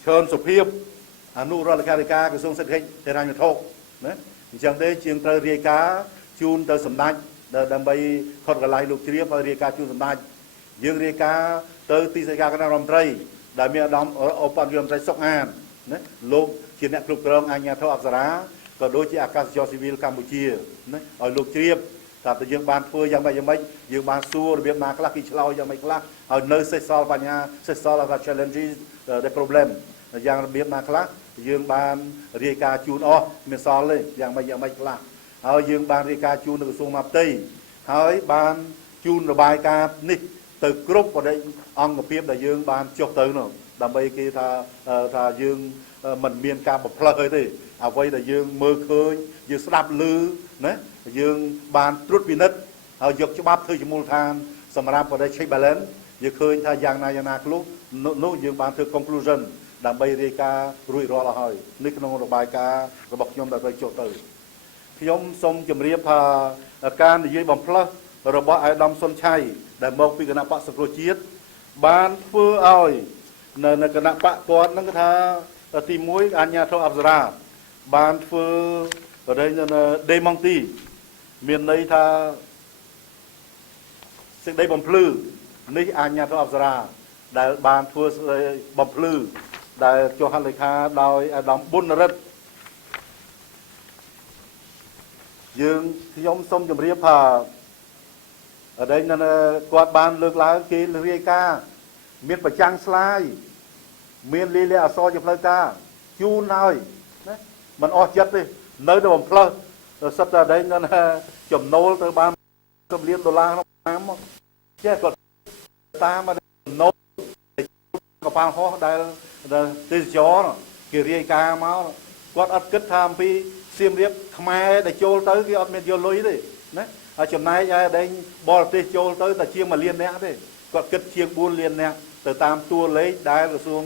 ឈើនសុភាពអនុរដ្ឋលេខាធិការក្រសួងសេដ្ឋកិច្ចហិរញ្ញវត្ថុណាអញ្ចឹងទេជាងត្រូវរាយការណ៍ជូនទៅសម្ដេចដើម្បីខុទ្ទកន្លែងលោកជ្រាបហើយរាយការណ៍ជូនសម្ដេចយើងរាយការណ៍ទៅទីស្តីការគណៈរដ្ឋមន្ត្រីដែលមានអាដាមឧបនាយករដ្ឋមន្ត្រីសុកអានណាលោកជាអ្នកគ្រប់គ្រងអាជ្ញាធរអប្សរាក៏ដូចជាអាកាសចរស៊ីវិលកម្ពុជាណាឲ្យលោកជ្រាបថាតើយើងបានធ្វើយ៉ាងម៉េចយើងបានសួររបៀបណាខ្លះគេឆ្លើយយ៉ាងម៉េចខ្លះហើយនៅសេសសល់បញ្ហាសេសសល់ថា challenges the problem យ៉ាងរបៀបណាខ្លះយើងបានរាយការណ៍ជូនអស់មានសល់ទេយ៉ាងម៉េចខ្លះហើយយើងបានរាយការណ៍ជូនទៅក្រសួងមហាផ្ទៃហើយបានជូនរបាយការណ៍នេះទៅគ្រប់បដិអង្គភាពដែលយើងបានចុះទៅនោះដើម្បីគេថាយើងមិនមានការបំផ្លើសអីទេអ្វីដែលយើងមើលឃើញយើងស្ដាប់ឮណាយើងបានត្រួតពិនិត្យហើយយកច្បាប់ធ្វើជាមូលដ្ឋានសម្រាប់បដិ check balance យើងឃើញថាយ៉ាងណាខ្លះនោះយើងបានធ្វើ conclusion ដើម្បីរាយការណ៍រួចរាល់អស់ហើយនេះក្នុងរបាយការណ៍របស់ខ្ញុំដែលត្រូវចុះទៅខ្ញុំសូមជម្រាបថាការនិយាយបំផ្លើសរបស់អាយដាមសុនឆៃដែលមកពីគណៈបក្សសង្គ្រោះជាតិបានធ្វើឲ្យនៅគណៈបកគាត់ហ្នឹងគឺថាទី1អាជ្ញាធរអប្សរាបានធ្វើដេម៉ង់ទីមានន័យថាសេចក្តីបំភ្លឺនេះអាជ្ញាធរអប្សរាដែលបានធ្វើបំភ្លឺដែលចុះហត្ថលេខាដោយអាដាមប៊ុនរិទ្ធខ្ញុំសូមជម្រាបថាគាត់បានលើកឡើងគេរាយការណ៍មានប្រចាំងស្លាយមានលាយអក្សរជាផ្លូវការជូនហើយណាมันអស់ចិត្តទេនៅតែបំផ្លើសសិតតែចំណូលទៅបាន$1 លានក្នុងឆ្នាំមកចេះគាត់តាមចំណូលកប៉ាល់ហោះដែលទេសចរគេរាយការណ៍មកគាត់អត់គិតថាអំពីសៀមរាបខ្មែរដែលចូលទៅគេអត់មានយកលុយទេណាហើយចំណែកឯដែងបរទេសចូលទៅតែជាង1 លាននាក់ទេគាត់គិតជាង4 លាននាក់ទៅតាមតួលេខដែលក្រសួង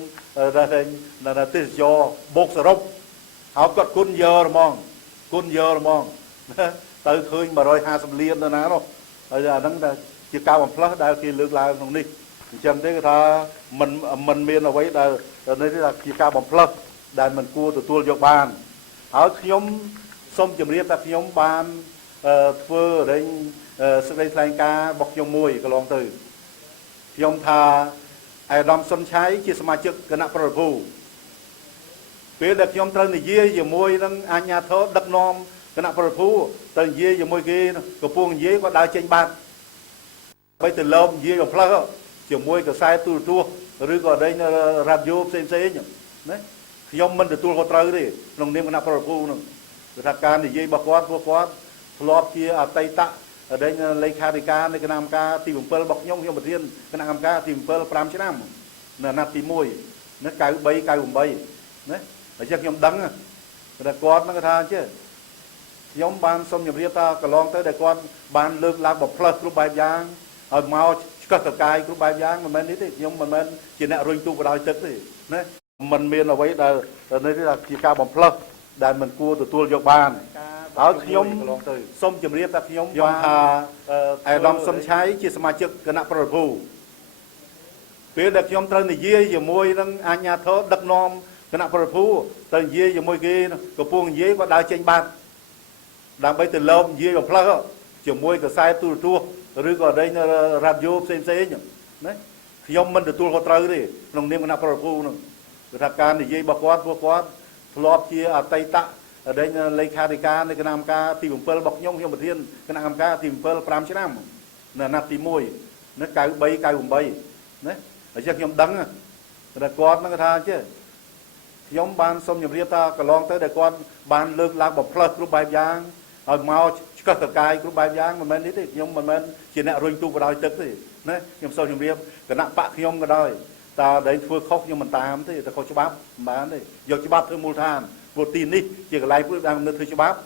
ទេសចរបូកសរុបហើយគាត់គុណយកហ្មងទៅឃើញ150 លានទៅណានោះហើយអាហ្នឹងតែជាការបំផ្លើសដែលគេលើកឡើងក្នុងនេះអញ្ចឹងទេគឺថាมันមានអ្វីដែលនេះថាជាការបំផ្លើសដែលมันគួរទទួលយកបានហើយខ្ញុំសូមជម្រាបថាខ្ញុំបានធ្វើសេចក្តីថ្លែងការណ៍របស់ខ្ញុំមួយកន្លងទៅខ្ញុំថាអាដាមសុនឆៃជាសមាជិកគណៈប្រតិភូពេលដែលខ្ញុំត្រូវនិយាយជាមួយនឹងអាជ្ញាធរដឹកនាំគណៈប្រតិភូទៅនិយាយជាមួយគេកំពុងនិយាយគាត់ដើរចេញបាត់បីទៅលោបនិយាយបំផ្លើសជាមួយកសែតទូរទស្សន៍ឬក៏រ៉ាឌីយ៉ូផ្សេងណាខ្ញុំមិនទទួលខុសត្រូវទេក្នុងនាមគណៈប្រតិភូនោះគឺថាការនិយាយរបស់គាត់ធ្លាប់ជាអតីតលេខាធិការនៃគណៈកម្មការទី7របស់ខ្ញុំប្រធានគណៈកម្មការទី7 5 ឆ្នាំនៅអាណត្តិទី1ណា93 98ណាអញ្ចឹងខ្ញុំដឹងតែគាត់នឹងថាចេះខ្ញុំបានសូមជម្រាបថាកន្លងទៅដែលគាត់បានលើកឡើងបំផ្លើសគ្រប់បែបយ៉ាងឲ្យមកឆ្កឹះតកាយគ្រប់បែបយ៉ាងមិនមែននេះទេខ្ញុំមិនមែនជាអ្នករុញទូកបដោយទឹកទេណា mình miền ở vậy là nơi là chỉ cao bằng plus đàn mình cua từ tua dọc bàn ở nhóm sông chìm riết ta nhóm hà ai đom sông cháy chỉ xem chức cái nắp bờ phù phía đặc nhóm tên này dê giờ môi đang anh nhà thớ đặc nom cái nắp bờ phù tên dê giờ môi kia cái buông dê có đai trên bàn đang bay từ lâu dê bằng plus giờ môi cái sai tu tua rồi còn đây là rạp vô xem nhỉ đấy nhóm mình từ tua có trời đi nông niệm cái nắp bờ phù nữa thạc can thì dây bạc quát lọp chia ở tây tạ ở đây lấy khai thì caใน cái nam ca tìm pearl bọc nhung trong một thiên cái nam ca tìm pearl pram chứ nam là nạp tìm môi nó cài bay đấy ở trên nhom đắng là con nó tha chứ nhóm ban xong nhom riêng ta cả long tới để con ban lương lạc bọc plus group bài giang ở mau các tờ cài group bài giang mà men đấy nhóm mà men chỉ nè rồi tu vào đôi tức thì đấy nhom xong nhom riêng cái nạp bạc nhom cái đôi ta đấy phơi khóc nhưng mình tam thế ta khóc cho bắp bán đấy giờ cho bắp thương mùi than vô tin đi chia cái lái phơi đang nơi cho bắp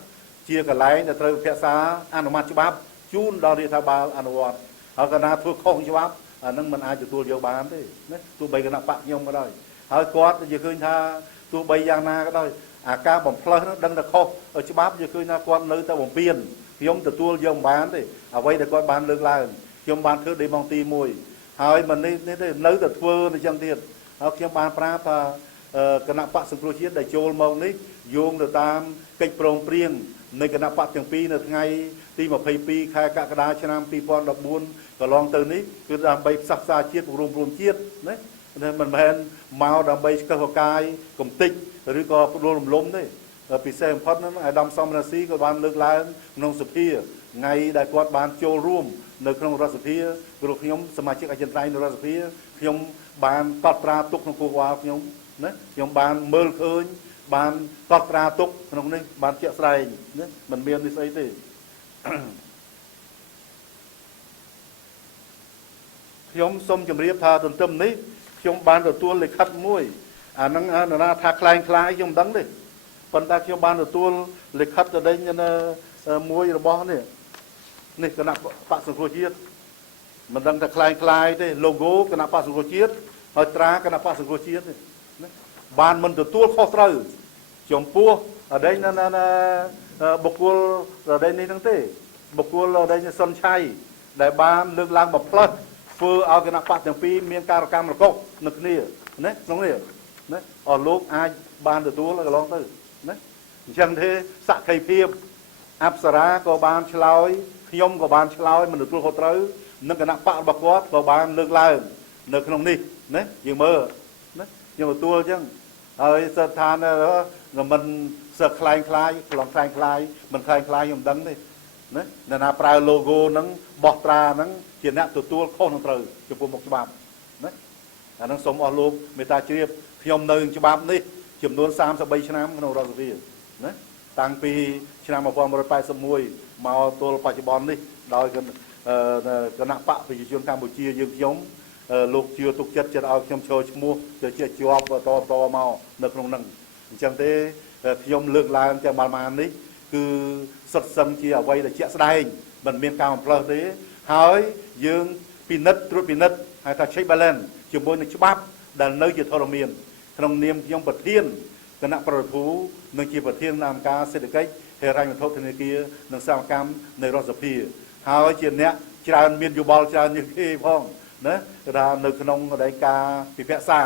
chia cái lái là từ phía xa ăn mặt cho bắp chun đào đi thao bao ăn ngọt ở cái nào phơi khóc cho bắp nâng mình ai cho tôi vô bán thế đấy tôi bay cái nạp bạc nhom cái đôi hơi quát giờ khơi tha tôi bay giang na cái đôi ca bằng phơi nó đang là khóc ở cho bắp giờ khơi na con nơi ta bằng piên nhom từ tôi vô bán thế vậy để con bán lương lại nhom bán cứ đi mong ti mùi hỏi mình đi nấu từ thưa thì chẳng thiệt khi ban pra ta cái nạp bạc sừng chiết để trôi mông đấy dùng từ tam cách prong prieng nơi cái nạp bạc chẳng pi là ngày ti mà pay pi khai cả cái đá cho nam pi pon đập buôn và long từ đấy cứ làm bay sắc xa chiết rùm chiết đấy nên mình men màu làm bay cơ hội cai cùng tích rồi có rùm lốm đấy pi xem phát nó ai đâm xong là xí có ban lực lại nông sụp kia ngày đại quạt ban trôi rùm nơi trongรัฐสภากลุ่มnhóm สมาชิกอาจารย์ไทยในรัฐสภาខ្ញុំបានតតត្រាទុកក្នុងគូវ៉ាខ្ញុំណាខ្ញុំបានមើលឃើញបានតតត្រាទុកក្នុងនេះបានជាក់ស្ដែងណាមិនមាននេះស្អីទេខ្ញុំសូមជម្រាបថាទន្ទឹមនេះខ្ញុំបានទទួលលិខិតមួយអាហ្នឹងណាថាคล้ายខ្ញុំមិនដឹងទេប៉ុន្តែខ្ញុំបានទទួលលិខិតទៅដេញមួយរបស់នេះនេះគណៈបកសង្គ្រោះជាតិមិនដឹងថាคล้ายទេ logo គណៈបកសង្គ្រោះជាតិហើយត្រាគណៈបកសង្គ្រោះជាតិនេះបានមិនទទួលខុសត្រូវចំពោះអដែងបុគ្គលអដែងនេះហ្នឹងទេបុគ្គលអដែងសុនឆៃដែលបានលើកឡើងបំផ្លិចធ្វើឲ្យគណៈបកទាំងពីរមានការកម្មរកុកនៅគ្នាណាក្នុងនេះណាអស់លោកអាចបានទទួលកន្លងទៅណាអញ្ចឹងទេសក្ខីភាពអប្សរាក៏បានឆ្លើយខ្ញុំក៏បានឆ្លើយមិនទទួលខុសត្រូវនឹងគណៈបករបស់គាត់ក៏បានលើកឡើងនៅក្នុងនេះណាយើងមើលណាយើងទទួលអញ្ចឹងហើយសិទ្ធានមិនសើខ្លែងខ្លាយខ្លងខ្លែងខ្លាយមិនខ្លែងខ្លាយខ្ញុំដឹងទេណាណាប្រើ logo ហ្នឹងបោះត្រាហ្នឹងជាអ្នកទទួលខុសនឹងត្រូវចំពោះមុខច្បាប់ណាអាហ្នឹងសូមអស់លោកមេត្តាជ្រាបខ្ញុំនៅច្បាប់នេះចំនួន33ឆ្នាំក្នុងរដ្ឋសភាណាតាំងពីឆ្នាំ1981មកទល់បច្ចុប្បន្ននេះដោយគណៈបកប្រជាជនកម្ពុជាយើងខ្ញុំលោកជឿទុកចិត្តឲ្យខ្ញុំចូលឈ្មោះទៅជាជាប់តមកនៅក្នុងហ្នឹងអញ្ចឹងទេខ្ញុំលើកឡើងតែបាននេះគឺសុទ្ធសឹងជាអ្វីដែលជាក់ស្ដែងមិនមានការបំផ្លើសទេហើយយើងពិនិត្យត្រួតពិនិត្យហៅថា check balance ជាមួយនឹងច្បាប់ដែលនៅជាធរមានក្នុងនាមខ្ញុំប្រធានគណៈប្រតិភូនិងជាប្រធានគណៈកម្មការសេដ្ឋកិច្ចហិរញ្ញវត្ថុធនាគារនិងសកម្មនៃរដ្ឋសភាហើយជាអ្នកច្រើនមានយោបល់ច្រើនជាងគេផងណាថានៅក្នុងរដូវកាលពិភាក្សា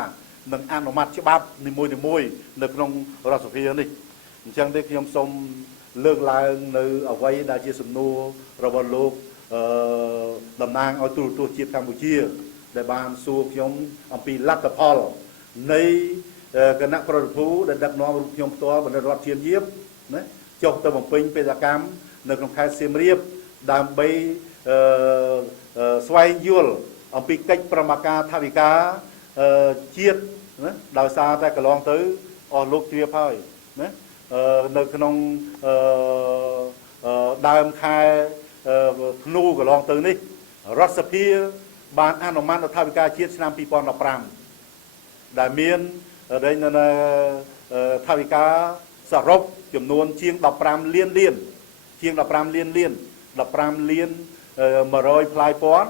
និងអនុម័តច្បាប់នីមួយៗនៅក្នុងរដ្ឋសភានេះអញ្ចឹងទេខ្ញុំសូមលើកឡើងនៅអ្វីដែលជាសំណួររបស់លោកតំណាងឲ្យទូរទស្សន៍ជាតិកម្ពុជាដែលបានសួរខ្ញុំអំពីលទ្ធផលនៃគណៈប្រតិភូដែលដឹកនាំរូបខ្ញុំផ្ទាល់បណ្ឌិតរដ្ឋជាយាមណាចុះទៅបំពេញបេសកកម្មនៅក្នុងខេត្តសៀមរាបដើម្បីស្វែងយល់អំពីកិច្ចប្រមាការថវិកាជាតិណាដោយសារតែកន្លងទៅអស់លោកជ្រាបហើយណានៅក្នុងដើមខែធ្នូកន្លងទៅនេះរដ្ឋសភាបានអនុម័តថវិកាជាតិឆ្នាំ2015ដែលមានថវិកាសរុបចំនួនជាង15លានជាង15លាន15លាន100ផ្លាយពាន់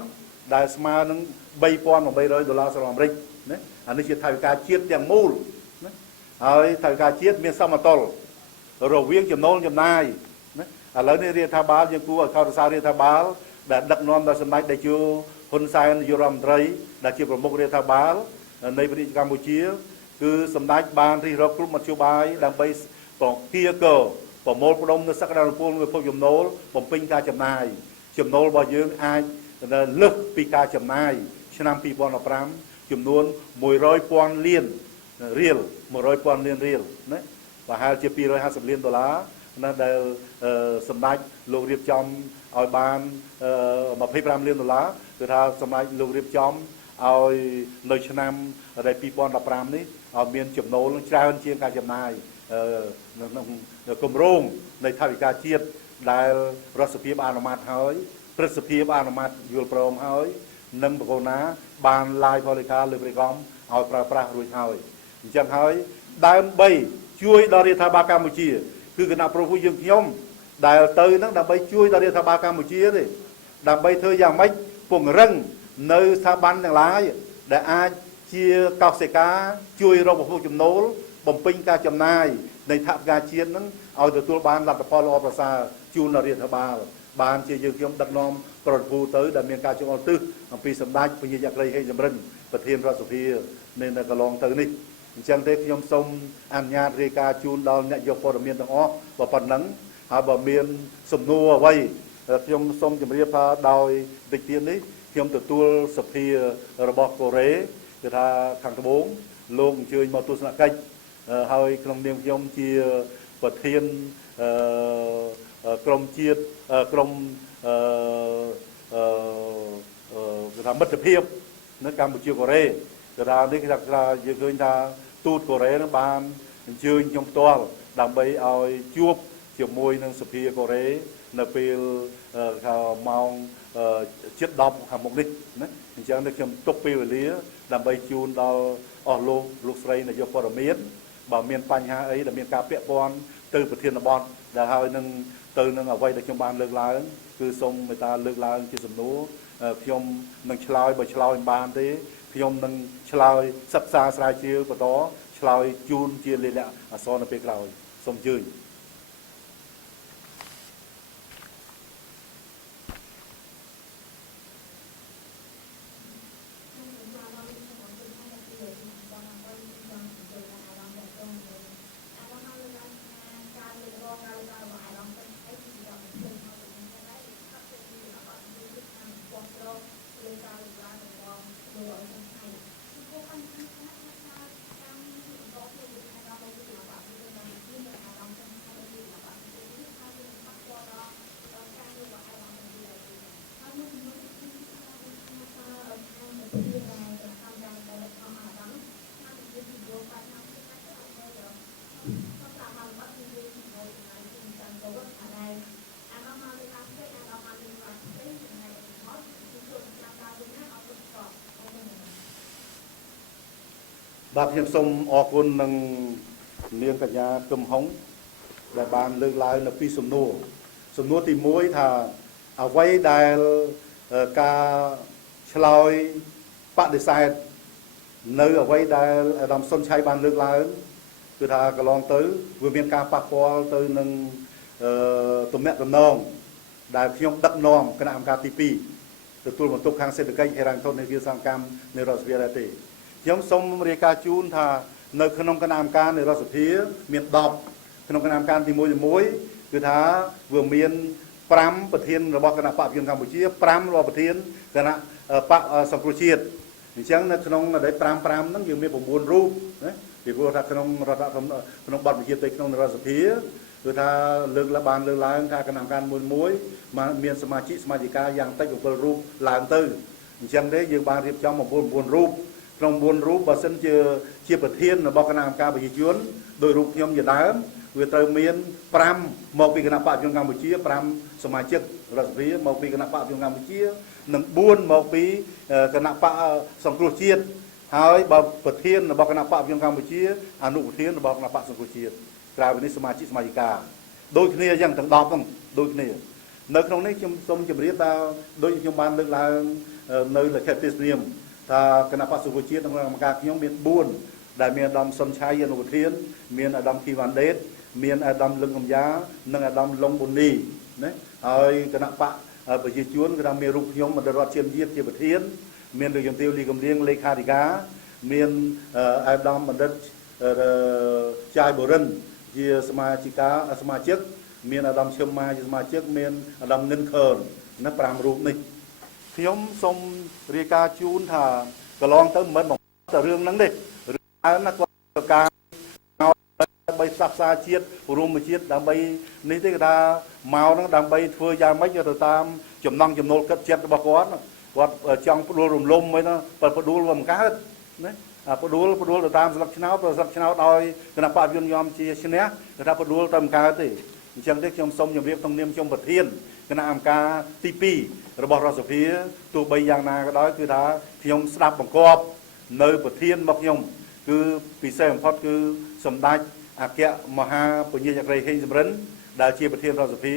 ដែលស្មើនឹង$3,800សហរដ្ឋអាមេរិកណាអានេះជាថវិកាជាតិទាំងមូល ហើយត្រូវការជាតិមានសមតុល្យរវាងចំណូលចំណាយណាឥឡូវនេះរដ្ឋាភិបាលយើងគួរឲ្យកោតសរសើររដ្ឋាភិបាលដែលដឹកនាំដោយសម្ដេចតេជោហ៊ុនសែននាយករដ្ឋមន្ត្រីដែលជាប្រមុខរដ្ឋាភិបាលនៃប្រទេសកម្ពុជាគឺសម្ដេចបានរិះរកគ្រប់មធ្យោបាយដើម្បីគៀកប្រមូលផ្ដុំនៅសក្តានុពលនៃភពចំណូលបំពេញការចំណាយចំណូលរបស់យើងអាចលើសពីការចំណាយឆ្នាំ2015ចំនួន100,000 លានរៀល100,000 លានរៀលណាប្រហែលជា250 លានដុល្លារណាដែលសម្ដេចលោករៀបចំឲ្យបាន25 លានដុល្លារគឺថាសម្ដេចលោករៀបចំឲ្យនៅឆ្នាំ2015នេះឲ្យមានចំណូលច្រើនជាងការចំណាយក្នុងគម្រោងនៃថវិកាជាតិដែលរដ្ឋសភាបានអនុម័តហើយព្រឹទ្ធសភាបានអនុម័តយល់ព្រមហើយនិងបកូណាបានឡាយផលិការលើករៀបចំឲ្យប្រើប្រាស់រួចហើយអញ្ចឹងហើយដើម្បីជួយដល់រដ្ឋាភិបាលកម្ពុជាគឺគណៈប្រភពយើងខ្ញុំដែលទៅហ្នឹងដើម្បីជួយដល់រដ្ឋាភិបាលកម្ពុជាទេដើម្បីធ្វើយ៉ាងម៉េចពង្រឹងនៅស្ថាប័នទាំងឡាយដែលអាចជាកោសិកាជួយរកប្រភពចំណូលបំពេញការចំណាយនៃថវិកាជាតិហ្នឹងឲ្យទទួលបានលទ្ធផលល្អប្រសើរជូនដល់រដ្ឋាភិបាលបានជាយើងខ្ញុំដឹកនាំប្រតិភូទៅដែលមានការចងល់ទិសអំពីសម្ដេចពញាចក្រីហេងចម្រិនប្រធានរដ្ឋសភានៅកន្លងទៅនេះអញ្ចឹងទេខ្ញុំសូមអនុញ្ញាតរាយការណ៍ជូនដល់អ្នកយកព័ត៌មានទាំងអស់ប៉ុណ្ណឹងហើយបើមានសំណួរអ្វីខ្ញុំសូមជម្រាបថាដោយតិចទៀតនេះខ្ញុំទទួលសភារបស់កូរ៉េគឺថាខាងត្បូងលោកអញ្ជើញមកទស្សនកិច្ចហើយក្នុងនាមខ្ញុំជាប្រធានក្រមជាតិក្រមគឺថាមិត្តភាពនៅកម្ពុជាកូរ៉េគឺថានេះគឺថាយើងឃើញថាទូតកូរ៉េនឹងបានអញ្ជើញខ្ញុំផ្ទាល់ដើម្បីឲ្យជួបជាមួយនឹងសភាកូរ៉េនៅពេលម៉ោងជិត10ខាងមុខនេះណាអញ្ចឹងនេះខ្ញុំទុកពេលវេលាដើម្បីជូនដល់អស់លោកស្រីនាយកព័ត៌មានបើមានបញ្ហាអីដែលមានការពាក់ព័ន្ធទៅប្រធានបទដែលហើយនឹងទៅនឹងអ្វីដែលខ្ញុំបានលើកឡើងគឺសូមមេត្តាលើកឡើងជាសំណួរខ្ញុំនឹងឆ្លើយបើឆ្លើយមិនបានទេខ្ញុំនឹងឆ្លើយសិក្សាស្រាវជ្រាវបន្តឆ្លើយជូនជាលក្ខណៈអក្សរនៅពេលក្រោយសូមអញ្ជើញបាទខ្ញុំសូមអរគុណនឹងនាងកញ្ញាគឹមហុងដែលបានលើកឡើងនៅពីសំណួរទី1ថាអ្វីដែលការឆ្លើយបដិសេធនៅអ្វីដែលអាដាមសុនឆៃបានលើកឡើងគឺថាកន្លងទៅវាមានការប៉ះពាល់ទៅនឹងទំនាក់ទំនងដែលខ្ញុំដឹកនាំគណៈកម្មការទី2ទទួលបន្ទុកខាងសេដ្ឋកិច្ចហិរញ្ញវត្ថុនៃវិស័យកម្មនៃរដ្ឋសភាដែរទេខ្ញុំសូមរាយការណ៍ជូនថានៅក្នុងគណៈកម្មការនៃរដ្ឋសភាមាន10ក្នុងគណៈកម្មការទី1គឺថាវាមាន5ប្រធានរបស់គណៈបកប្រជាជនកម្ពុជា5របស់ប្រធានគណៈបកសង្គ្រោះជាតិអញ្ចឹងនៅក្នុងដែល5ហ្នឹងយើងមាន9រូបណាពីព្រោះថាក្នុងក្នុងបទបញ្ជាផ្ទៃក្នុងរដ្ឋសភាគឺថាបានលើកឡើងថាគណៈកម្មការមួយមានសមាជិកាយ៉ាងតិច7រូបឡើងទៅអញ្ចឹងទេយើងបានរៀបចំ9រូបក្នុង9រូបបើសិនជាប្រធានរបស់គណៈកម្មការប្រជាជនដោយរូបខ្ញុំជាដើមវាត្រូវមាន5មកពីគណៈបកប្រជាជនកម្ពុជា5សមាជិករដ្ឋសភាមកពីគណៈបកប្រជាជនកម្ពុជានិង4មកពីគណៈបកសង្គ្រោះជាតិហើយបើប្រធានរបស់គណៈបកប្រជាជនកម្ពុជាអនុប្រធានរបស់គណៈបកសង្គ្រោះជាតិក្រៅពីនេះសមាជិកាដូចគ្នាអញ្ចឹងទាំង10ហ្នឹងដូចគ្នានៅក្នុងនេះខ្ញុំសូមជម្រាបថាដូចខ្ញុំបានលើកឡើងនៅលក្ខណៈទេសនាមថាគណៈបក្សសង្គ្រោះជាតិក្នុងគណៈកម្មការខ្ញុំមាន4 ដែលមានអាដាមសុនឆៃអនុធានមានអាដាមគីវ៉ាន់ដេតមានអាដាមលឹងកំយ៉ានិងអាដាមឡុងប៊ូនីណាហើយគណៈបកប្រជាជនគឺថាមានរូបខ្ញុំមន្ត្រីរដ្ឋជាតិជាប្រធានមានលោកជំទាវលីកំលៀងលេខាធិការមានអាដាមបណ្ឌិតចាយបូរិនជាសមាជិកមានអាដាមឈឹមម៉ាជាសមាជិកមានអាដាមងិនខឺនណា5រូបនេះខ្ញុំសូមរាយការណ៍ជូនថាកន្លងទៅមិនមែនតែរឿងហ្នឹងទេរឿងណាគាត់ការដើម្បីផ្សះផ្សាជាតិរួមជាតិដើម្បីនេះទេគេថាមកហ្នឹងដើម្បីធ្វើយ៉ាងម៉េចទៅតាមចំណង់ចំណូលគិតចិត្តរបស់គាត់ចង់ផ្ដួលរំលំហ្នឹងណាផ្ដួលវាមិនកើតណាផ្ដួលទៅតាមស្លឹកឆ្នោតស្លឹកឆ្នោតឲ្យគណៈបព្វជិញញជាឈ្នះគេថាផ្ដួលទៅមិនកើតទេអញ្ចឹងទេខ្ញុំសូមជម្រាបក្នុងនាមខ្ញុំប្រធានគណៈអង្គការទី2របស់រដ្ឋសភាទោះបីយ៉ាងណាក៏ដោយគឺថាខ្ញុំស្ដាប់បង្គាប់នៅប្រធានរបស់ខ្ញុំគឺពិសេសបំផុតគឺសម្ដេចអគ្គមហាពញាចក្រីហេងសំរិនដែលជាប្រធានរដ្ឋសភា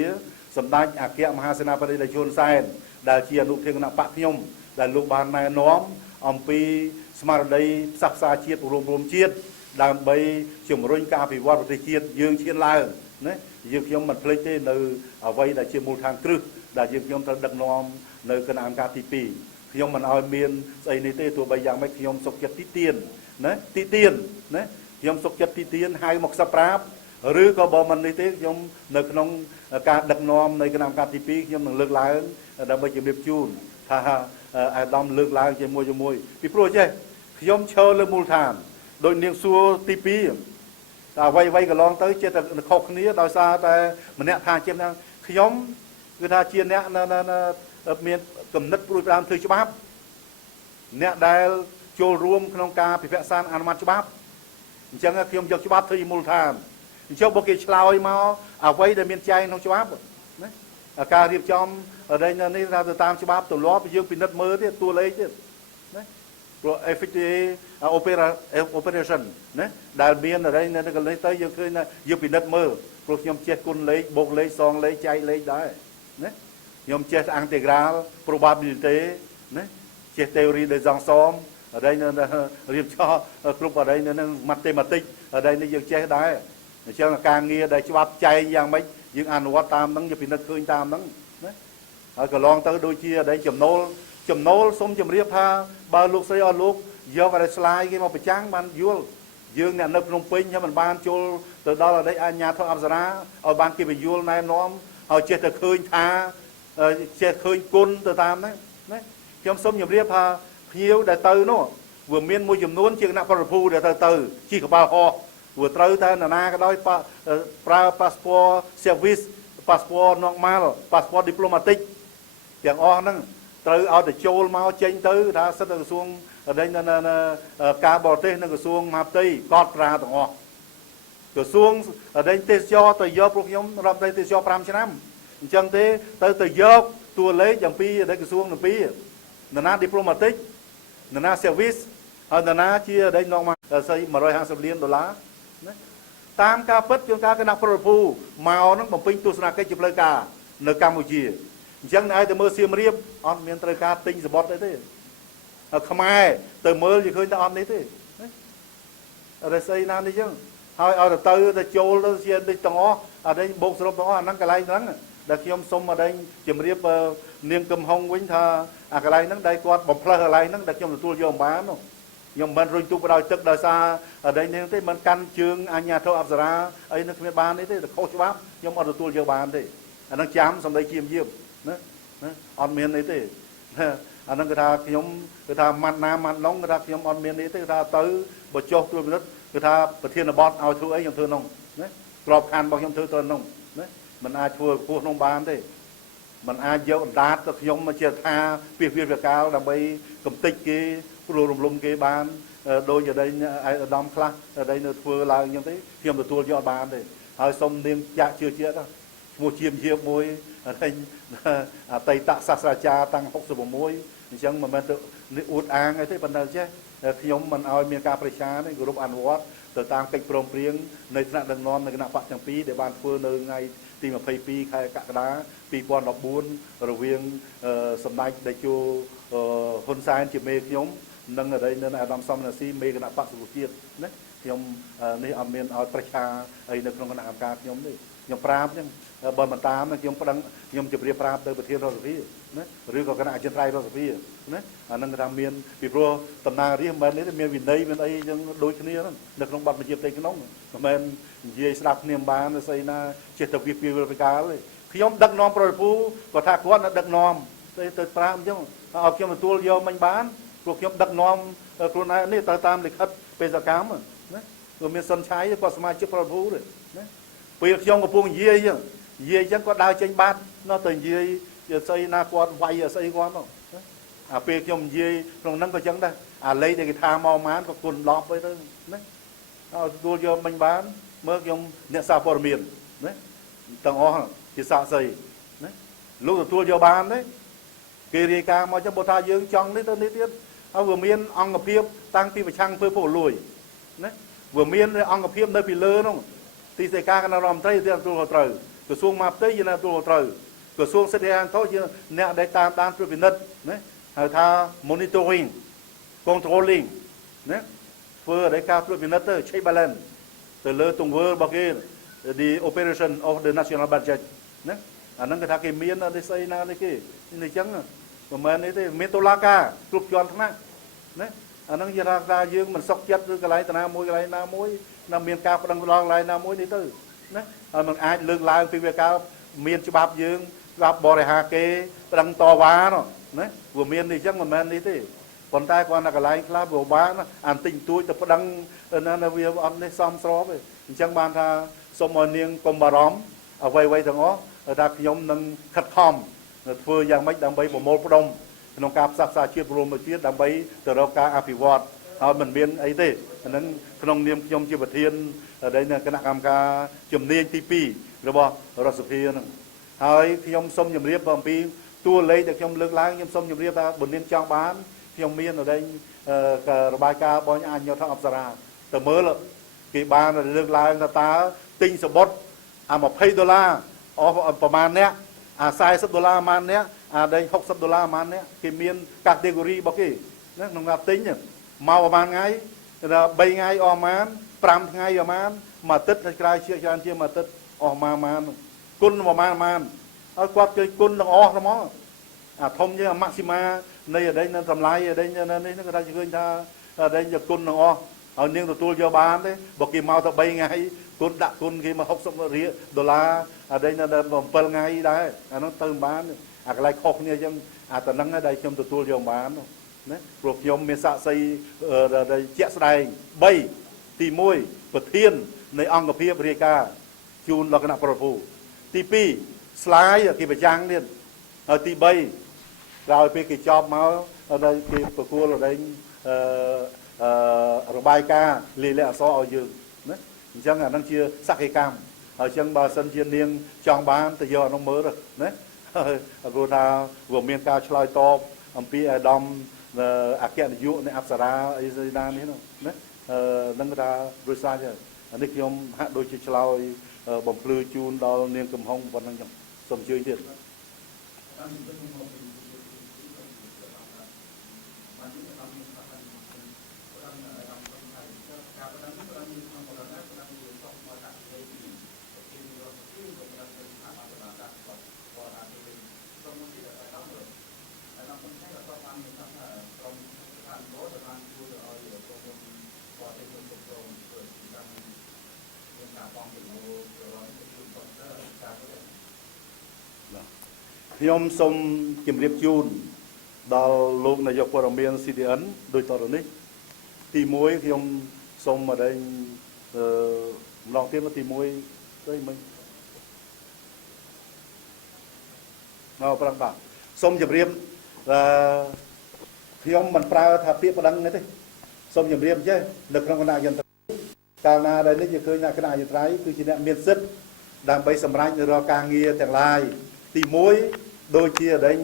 សម្ដេចអគ្គមហាសេនាបតីតេជោសែនដែលជាអនុប្រធានគណៈបកខ្ញុំដែលលោកបានណែនាំអំពីស្មារតីផ្សះផ្សាជាតិរួមជាតិដើម្បីជំរុញការអភិវឌ្ឍប្រទេសជាតិយើងឈានឡើងណាយើងខ្ញុំមិនភ្លេចទេនៅអ្វីដែលជាមូលដ្ឋានគ្រឹះដែលយើងខ្ញុំត្រូវដឹកនាំនៅគណៈអង្គការទី2ខ្ញុំមិនឲ្យមានស្អីនេះទេទោះបីយ៉ាងម៉េចខ្ញុំសុខចិត្តទីទៀនណាខ្ញុំសុខចិត្តទីទៀនហៅមកសប្រាប់ឬក៏បើមិននេះទេខ្ញុំនៅក្នុងការដឹកនាំនៃគណៈអង្គការទី2ខ្ញុំនឹងលើកឡើងដើម្បីជម្រាបជូនថាអាដាមលើកឡើងជាមួយពីព្រោះចេះខ្ញុំឈរលើមូលដ្ឋានដោយនាងសួរទី2តែអ្វីកន្លងទៅចេះតែខុសគ្នាដោយសារតែម្នាក់ថាជាងខ្ញុំគឺថាជាអ្នកមានគំនិតព្រួយប្រាំធ្វើច្បាប់អ្នកដែលចូលរួមក្នុងការពិភាក្សាអនុម័តច្បាប់អញ្ចឹងខ្ញុំយកច្បាប់ធ្វើជាមូលដ្ឋានអញ្ចឹងបើគេឆ្លើយមកអ្វីដែលមានចែងក្នុងច្បាប់ណាការរៀបចំនេះថាទៅតាមច្បាប់ទម្លាប់យើងពិនិត្យមើលទៀតតួលេខទៀតណាព្រោះ FTA operation ណាដែលមានអីនៅកន្លែងទៅយើងឃើញយើងពិនិត្យមើលព្រោះខ្ញុំចេះគុណលេខបូកលេខសងលេខចែកលេខដែរណាខ្ញុំចេះ integral probability ណាចេះ theory des ensembles អីនៅរៀបចំគ្រប់អីនៅនឹង mathematics អីនេះយើងចេះដែរអញ្ចឹងការងារដែលច្បាប់ចែងយ៉ាងម៉េចយើងអនុវត្តតាមហ្នឹងយើងពិនិត្យឃើញតាមហ្នឹងណាហើយកន្លងទៅដូចជាអីចំណូលសូមជម្រាបថាបើលោកស្រីអស់លោកយកអីស្លាយគេមកប្រចាំងបានយល់យើងអ្នកនៅភ្នំពេញខ្ញុំមិនបានចូលទៅដល់អីអញ្ញាធិអប្សរាឲ្យបានគេបញ្យល់ណែនាំឲ្យចេះតែឃើញថាចេះឃើញគុណទៅតាមហ្នឹងណាខ្ញុំសូមជម្រាបថាភ្ញៀវដែលទៅនោះវាមានមួយចំនួនជាគណៈប្រតិភូដែលទៅជិះកប៉ាល់ហោះវាត្រូវតែណាក៏ដោយប្រើ passport service passport normal passport diplomatic ទាំងអស់ហ្នឹងត្រូវឲ្យទៅចូលមកចេញទៅថាសិទ្ធិក្រសួងការបរទេសនិងក្រសួងមហាផ្ទៃកត់ត្រាទាំងអស់ក្រសួងទេសចរទៅយកពួកខ្ញុំរដ្ឋមន្ត្រីទេសចរ5ឆ្នាំអញ្ចឹងទេទៅយកតួលេខអំពីក្រសួងទាំងពីរនរណា diplomatic នរណា service ហើយនរណាជានាំមកស្អី$150 លានណាតាមការពិតជួនកាលគណៈប្រតិភូមកហ្នឹងបំពេញទស្សនកិច្ចជាផ្លូវការនៅកម្ពុជាអញ្ចឹងឲ្យទៅមើលសៀមរាបអត់មានត្រូវការទិញសបុតទេខ្មែរទៅមើលជាឃើញតែអត់នេះទេអរិស្អីណានេះចឹងហើយឲ្យទៅចូលទៅជានេះទាំងអស់អត់ឯងបូកសរុបទាំងអស់អាហ្នឹងកន្លែងហ្នឹងដែលខ្ញុំសុំអត់ឯងជំរាបនាងកឹមហុងវិញថាអាកន្លែងហ្នឹងដែលគាត់បំផ្លើសកន្លែងហ្នឹងដែលខ្ញុំទទួលយកបាននោះខ្ញុំមិនរុញទូបដោយទឹកដោយសារអត់ឯងនេះទេមិនកាន់ជើងអញ្ញាធិអប្សរាអីនឹងគ្មានបានទេទៅខុសច្បាប់ខ្ញុំអត់ទទួលយកបានទេអាហ្នឹងចាំសម្ដីជាមយាមណាអត់មានអីទេអាហ្នឹងគឺថាខ្ញុំគឺថាម៉ាត់ណាម៉ាត់ឡុងគឺថាខ្ញុំអត់មាននេះទេគឺថាទៅបើចុះត្រួតពិនិត្យគឺថាប្រធានបទឲ្យធ្វើអីខ្ញុំធ្វើនោះណាក្របខ័ណ្ឌរបស់ខ្ញុំធ្វើទៅនោះណាមិនអាចធ្វើពោះនោះបានទេមិនអាចយកអណ្ដាតទៅខ្ញុំមកជាថាពីវាវកាលដើម្បីកំតិចគេព្រោះរំលំគេបានដោយអីអាដាមខ្លះអីនៅធ្វើឡើងអញ្ចឹងទេខ្ញុំទទួលយកបានទេហើយសុំនាងចាក់ជឿជាក់ឈ្មោះជាមួយអតីតសាស្ត្រាចារ្យតាំង66អញ្ចឹងមិនមែនទៅអួតអាងអីទេប៉ុន្តែចេះខ្ញុំមិនឲ្យមានការប្រឆាំងទេគោរពអនុវត្តទៅតាមកិច្ចព្រមព្រៀងនៃថ្នាក់ដឹកនាំនៃគណៈបកទាំងពីរដែលបានធ្វើនៅថ្ងៃទី22ខែកក្កដា2014រវាងសម្ដេចតេជោហ៊ុនសែនជាមេខ្ញុំ nâng ở đây nên là làm xong là si mê cái nạp bạc sự kiện đấy thì ông này ở miền ở Prasha ấy nó không có làm cả nhóm đấy nhóm Pram nhưng bờ mặt tám là nhóm đang nhóm chụp riêng Pram tới bờ thiên rồi phi đấy rồi có cái nào trên trai rồi phi đấy nâng cái miền vì pro tầm nào riêng bên đấy miền miền đây miền ấy nhưng đôi cái này nó không bật mà chụp tay cái nóng miền dây sạp niềm bán nó xây na chết tập việc về cá đấy khi nhóm đắc nom rồi phu có thạc quan là đắc nom tới tới Pram chứ ở kia mà tua vô mình bán cuộc nhóm đắc nomคนนั้นนี่ตามเลยครับเป็นสกามนะเรามีสนใช้ก็สมาชิกพรรพูเลยนะเปียกยองกับพวงเยี่ยเยี่ยจังก็ดาวเจงบ้านนอกจากเยี่ยจะใส่นากวนไว้จะใส่กวนเนาะเปียกยองเยี่ยตรงนั้นก็จังได้เลยเด็กทามอมานก็กุนล้อมไปเลยนะเอาตัวโยมบังบ้านเมื่อยมเนี่ยซาฟอร์เมียนนะตั้งอ๋อที่สะใส่นะลูกตัวโยบานเนี่ยกิริกามาจะบทายืงจังนี่ตัวนี้เตี้ยเอาvừa miên ông gặp phim tăng pi và chăng phơi phổ lùi, vừa miên ông gặp phim nơi pi lơ không, thì sẽ ca cái nào làm thấy thì làm tu trời, cửa xuông map thấy như là tu trời, cửa xuông sẽ đi ăn thôi chứ nè để tam tam tu việt đất, hay tha monitoring, controlling, vừa để ca tu việt đất tới check balance, từ lơ tung vừa bao kia, the operation of the national budget, anh năng cái thằng cái miên ở đây xây na đây kia, này chẳng mà mình ấy miền Tây Laka trục tròn thằng này, anh đang giờ ra dương mình sọc chết cái lại na mối nằm miền cao đang lo lại na mối đi tới, mình ai lương lại từ miền cao miền chụp bắp dương bắp bò hà kê đang to quá rồi, vừa miền thì chắc mình đi thế, còn tai còn là cái lại lá vừa bá nó ăn tinh túi tập đang là việc ăn đấy xong xó vậy, chẳng bàn tha xong rồi niềng cầm bà róm ở quay thằng ó, ở ta nhóm nâng khát khomធ្វើយ៉ាងម៉េចដើម្បីប្រមូលផ្ដុំក្នុងការផ្សះផ្សាជាតិរួមមួយទៀតដើម្បីទៅរកការអភិវឌ្ឍហើយមិនមានអីទេអានឹងក្នុងនាមខ្ញុំជាប្រធានដែលគណៈកម្មការជំនាញទី2របស់រដ្ឋសភាហ្នឹងហើយខ្ញុំសូមជម្រាបអំពីតួលេខដែលខ្ញុំលើកឡើងខ្ញុំសូមជម្រាបថាបើនាងចង់បានខ្ញុំមានở đâyរបាយការណ៍បងអញ្ញថាអប្សរាទៅមើលគេបានលើកឡើងថាតើទិញសបុតអា$20អស់ប្រមាណអ្នក$40ម៉ាននេះđây $60ម៉ាននេះគេមាន category របស់គេណាក្នុងការទិញមកប្រហែលថ្ងៃ3ថ្ងៃអស់ម៉ាន5ថ្ងៃអស់ម៉ានមួយអាទិត្យនៅក្រៅជាច្រើនជាមួយអាទិត្យអស់ម៉ានគុណប្រហែលម៉ានហើយគាត់ជួយគុណទាំងអស់ហ្មងអាធំជាង maxima នៃអីនៅតម្លៃអីនេះគាត់ថាឃើញថាអីគុណទាំងអស់ហើយនាងទទួលយកបានទេបើគេមកទៅ3ថ្ងៃគុណដាក់គុណគេមក$60អីនៅ7ថ្ងៃដែរអានោះទៅបានអាកន្លែងខុសគ្នាអញ្ចឹងអាតំណឹងដែរខ្ញុំទទួលយកបានណាព្រោះខ្ញុំមានសាក្សីជាក់ស្ដែង3ទី1ប្រធាននៃអង្គភាពរាជការជូនដល់គណៈប្រភូទី2ស្លាយគេប្រចាំងទៀតហើយទី3ក្រោយពេលគេចប់មកដល់គេប្រគល់ដល់របាយការណ៍លាយលក្ខណ៍អក្សរឲ្យយើងណាអញ្ចឹងអានឹងជាសក្ខីកម្មហើយអញ្ចឹងបើសិនជានាងចង់បានទៅយកអានោះមើលណាព្រោះថាវាមានការឆ្លើយតបអំពីអាដាមអគ្គនាយកនៃអប្សរាអីស្អីណានេះណានឹងថាដោយសារអានេះខ្ញុំហាក់ដូចជាឆ្លើយបំភ្លឺជូនដល់នាងកំហុងប៉ុណ្ណឹងខ្ញុំសូមអញ្ជើញទៀតខ្ញុំសូមជម្រាបជូនដល់លោកនាយកព័ត៌មាន CDN ដោយតទៅនេះទី1ខ្ញុំសូមម្ដេចម្ដងទៀតទី1ទៅមិញប្រាំបាទសូមជម្រាបខ្ញុំមិនប្រើថាពាក្យប្តឹងទេសូមជម្រាបចេះនៅក្នុងគណៈយន្តកាលណាដែលនេះជាឃើញថាគណៈយន្តត្រៃគឺជាអ្នកមានសិទ្ធិដើម្បីសម្រេចនៅរាល់ការងារទាំងឡាយទី1ដូចជាដែល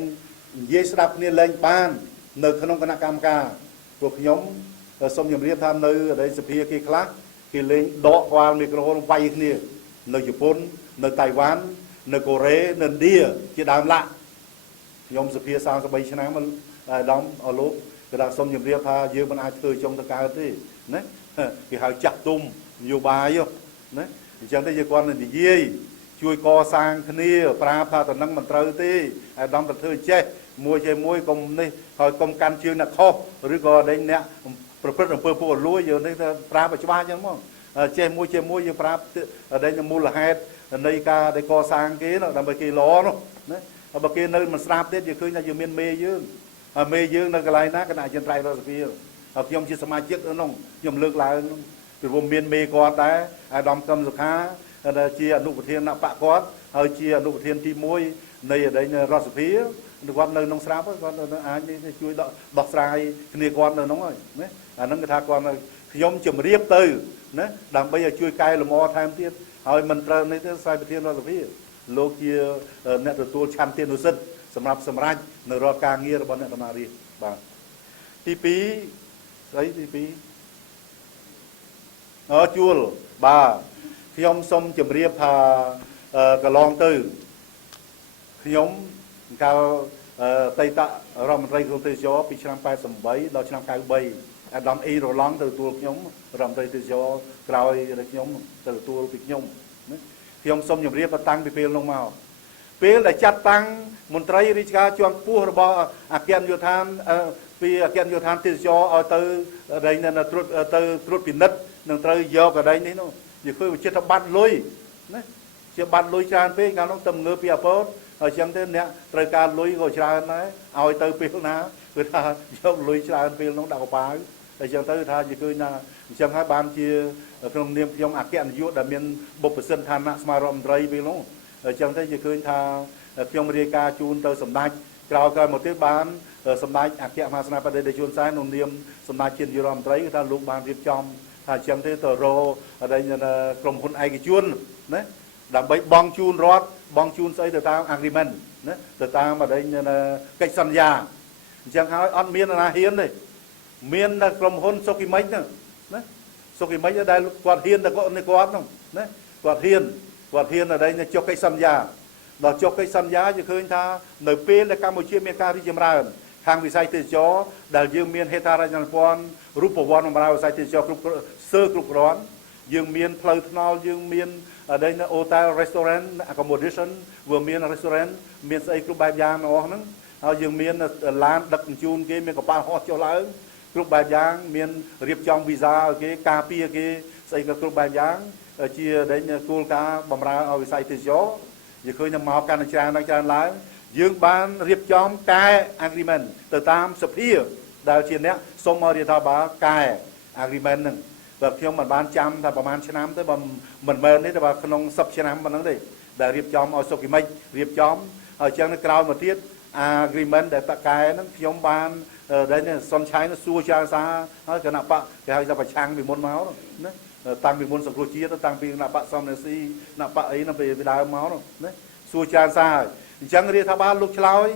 និយាយស្ដាប់គ្នាលែងបាននៅក្នុងគណៈកម្មការពួកខ្ញុំសូមជម្រាបថានៅដែលសភាគេខ្លះគេលេងដកក្បាលមីក្រូហ្វូនវាយគ្នានៅជប៉ុននៅតៃវ៉ាន់នៅកូរ៉េនៅឥណ្ឌាជាដើមឡាក់ខ្ញុំសភា33ឆ្នាំអាដាមអលោក cái đặc sông nhầm riêng tha dương bên ai chơi trong tất cả thế đấy thì hãy chặt tung nhiều bài vô đấy chẳng thấy con là gì chui co sang cái này pra pha tận năng mình trâu thế ai đâm tận thưa che môi công này hồi công can chương là kho rồi còn đây nèประพฤติอำเภอผู้รวยอยู่ในปราบปัจจุบันยังมั้งเจมวยยังปราบได้ยังมูลเหตุในการได้ก่อสร้างกี้เนาะทำไปกี่ล้อเนาะนะเอาไปกี่nơiมันสร้างเด็ดอยู่คือยังมีเมย์ยืงในกระไรนะขณะเจนไตรเราสปีเอายมจีสมาชิกน้องยมเลือกลายคือผมมีเมย์ก่อนได้ไอ้ดอมกำสุขาเชียอนุปเทียนนักปะก่อนเอาเชียอนุปเทียนที่มวยในได้เราสปีก่อนnơiน้องสร้างก่อนอันนี้ช่วยดอกสายนี่ก่อนเลยน้องเอ้ยนะอันนั้นก็ทากรยมจมเรียบตื่นนะดังไปช่วยไกลลมอแทนที่เอามันเติมในที่ใส่ประเทศเราสิพี่โลกีเนี่ยตัวชันเตียนุสิตสำหรับสำรักในรอบการเงียบบอลเนี่ยมาดีบ้างที่ปีไอ้ที่ปีจูลบ่ายมสมจมเรียบพากระลองตื่นยมกาวไตตะเรามันไรคงเตจอปีชนะไปสมบัยเราชนะกายใบดำอีโรลังตัวขยมรำไรเตจอกลายอะไรขยมตัวปีขยมขยมสมยมเรียบตั้งไปเปลลงมาเปลได้จัดตั้งมนตรีริชกาจวงปูระบอาเกียนโยธานปีอาเกียนโยธานเตจอเอาตัวอะไรนั่นตรวจปินัดนั่งตรีเยอะกับอะไรนี่เนาะอย่าเคยเชื่อบัตรลุยนะเชื่อบัตรลุยจานเป้การต้องตำเงือปีอาโพสchẳng thế này trời ca lùi rồi cha này ao tới pil ná người ta dốc lùi cha pil nó đào phá chẳng tới tha chỉ cười na chẳng hai ban chia trong niệm trong ác kẹn dụ đã miền bộc sinh than nát mà rầm rây pil nó chẳng thấy chỉ cười tha trong America chun tới sầm đai cào coi một tiếng ban sầm đai ác kẹn mà sna để chun sai nông niệm sầm đai trên rầm rây người ta lục ban riệp trong tha chẳng thấy tờ rô ở đây là cầm con ai cái chuôn đấy đám bấy bong chun rót bong chun xây từ tao agreement từ tao mà đây là cách săn già chẳng hỏi ăn miên là hiến này miên là cầm hôn sau khi mấy nữa sau khi mấy ở đây quạt hiên là có này quạt không đấy quạt hiên ở đây là cho cách săn già đó cho cách săn giá chứ khơi ta nở pê là Campuchia miền Ca đi chìm ra hàng vì sai từ chó đại dương miền Heta ra nhân quan rúp bộ quan mà sai từ chó sơ cục rón dương miền phơi thao dương miền ở đây là hotel restaurant accommodation vừa miền restaurant miền xây club bài giang nó nó dương miền là lan đặc chun cái miền có ba hot cho lớn club bài giang miền riệp trong visa cái cà pia cái xây cái club bài giang chia đấy là cool cá bầm ra ở xây từ gió giờ khơi nằm màu can đang tràn lái dương ban riệp trong cai agreement từ tam sập hia đào chuyện đấy xong rồi thì thao bá cai agreement và khi mà ban trăm thìประมาณ năm tới bằng mình mền đấy là không sập năm bằng đấy để riệp chóm ở số kỳ mấy riệp chóm ở trong cái cao một tiết agreement để tạ cái nó khi ban đấy là son trái nó xua cha xa nó cái nào bạn cái hai ra phải trang bị môn máu đấy tăng bị môn sọc lô chia nó tăng bị nào bạn xong là si nào bạn ấy nó về đá máu rồi đấy xua cha xa chẳng đi thao ba lúc chloi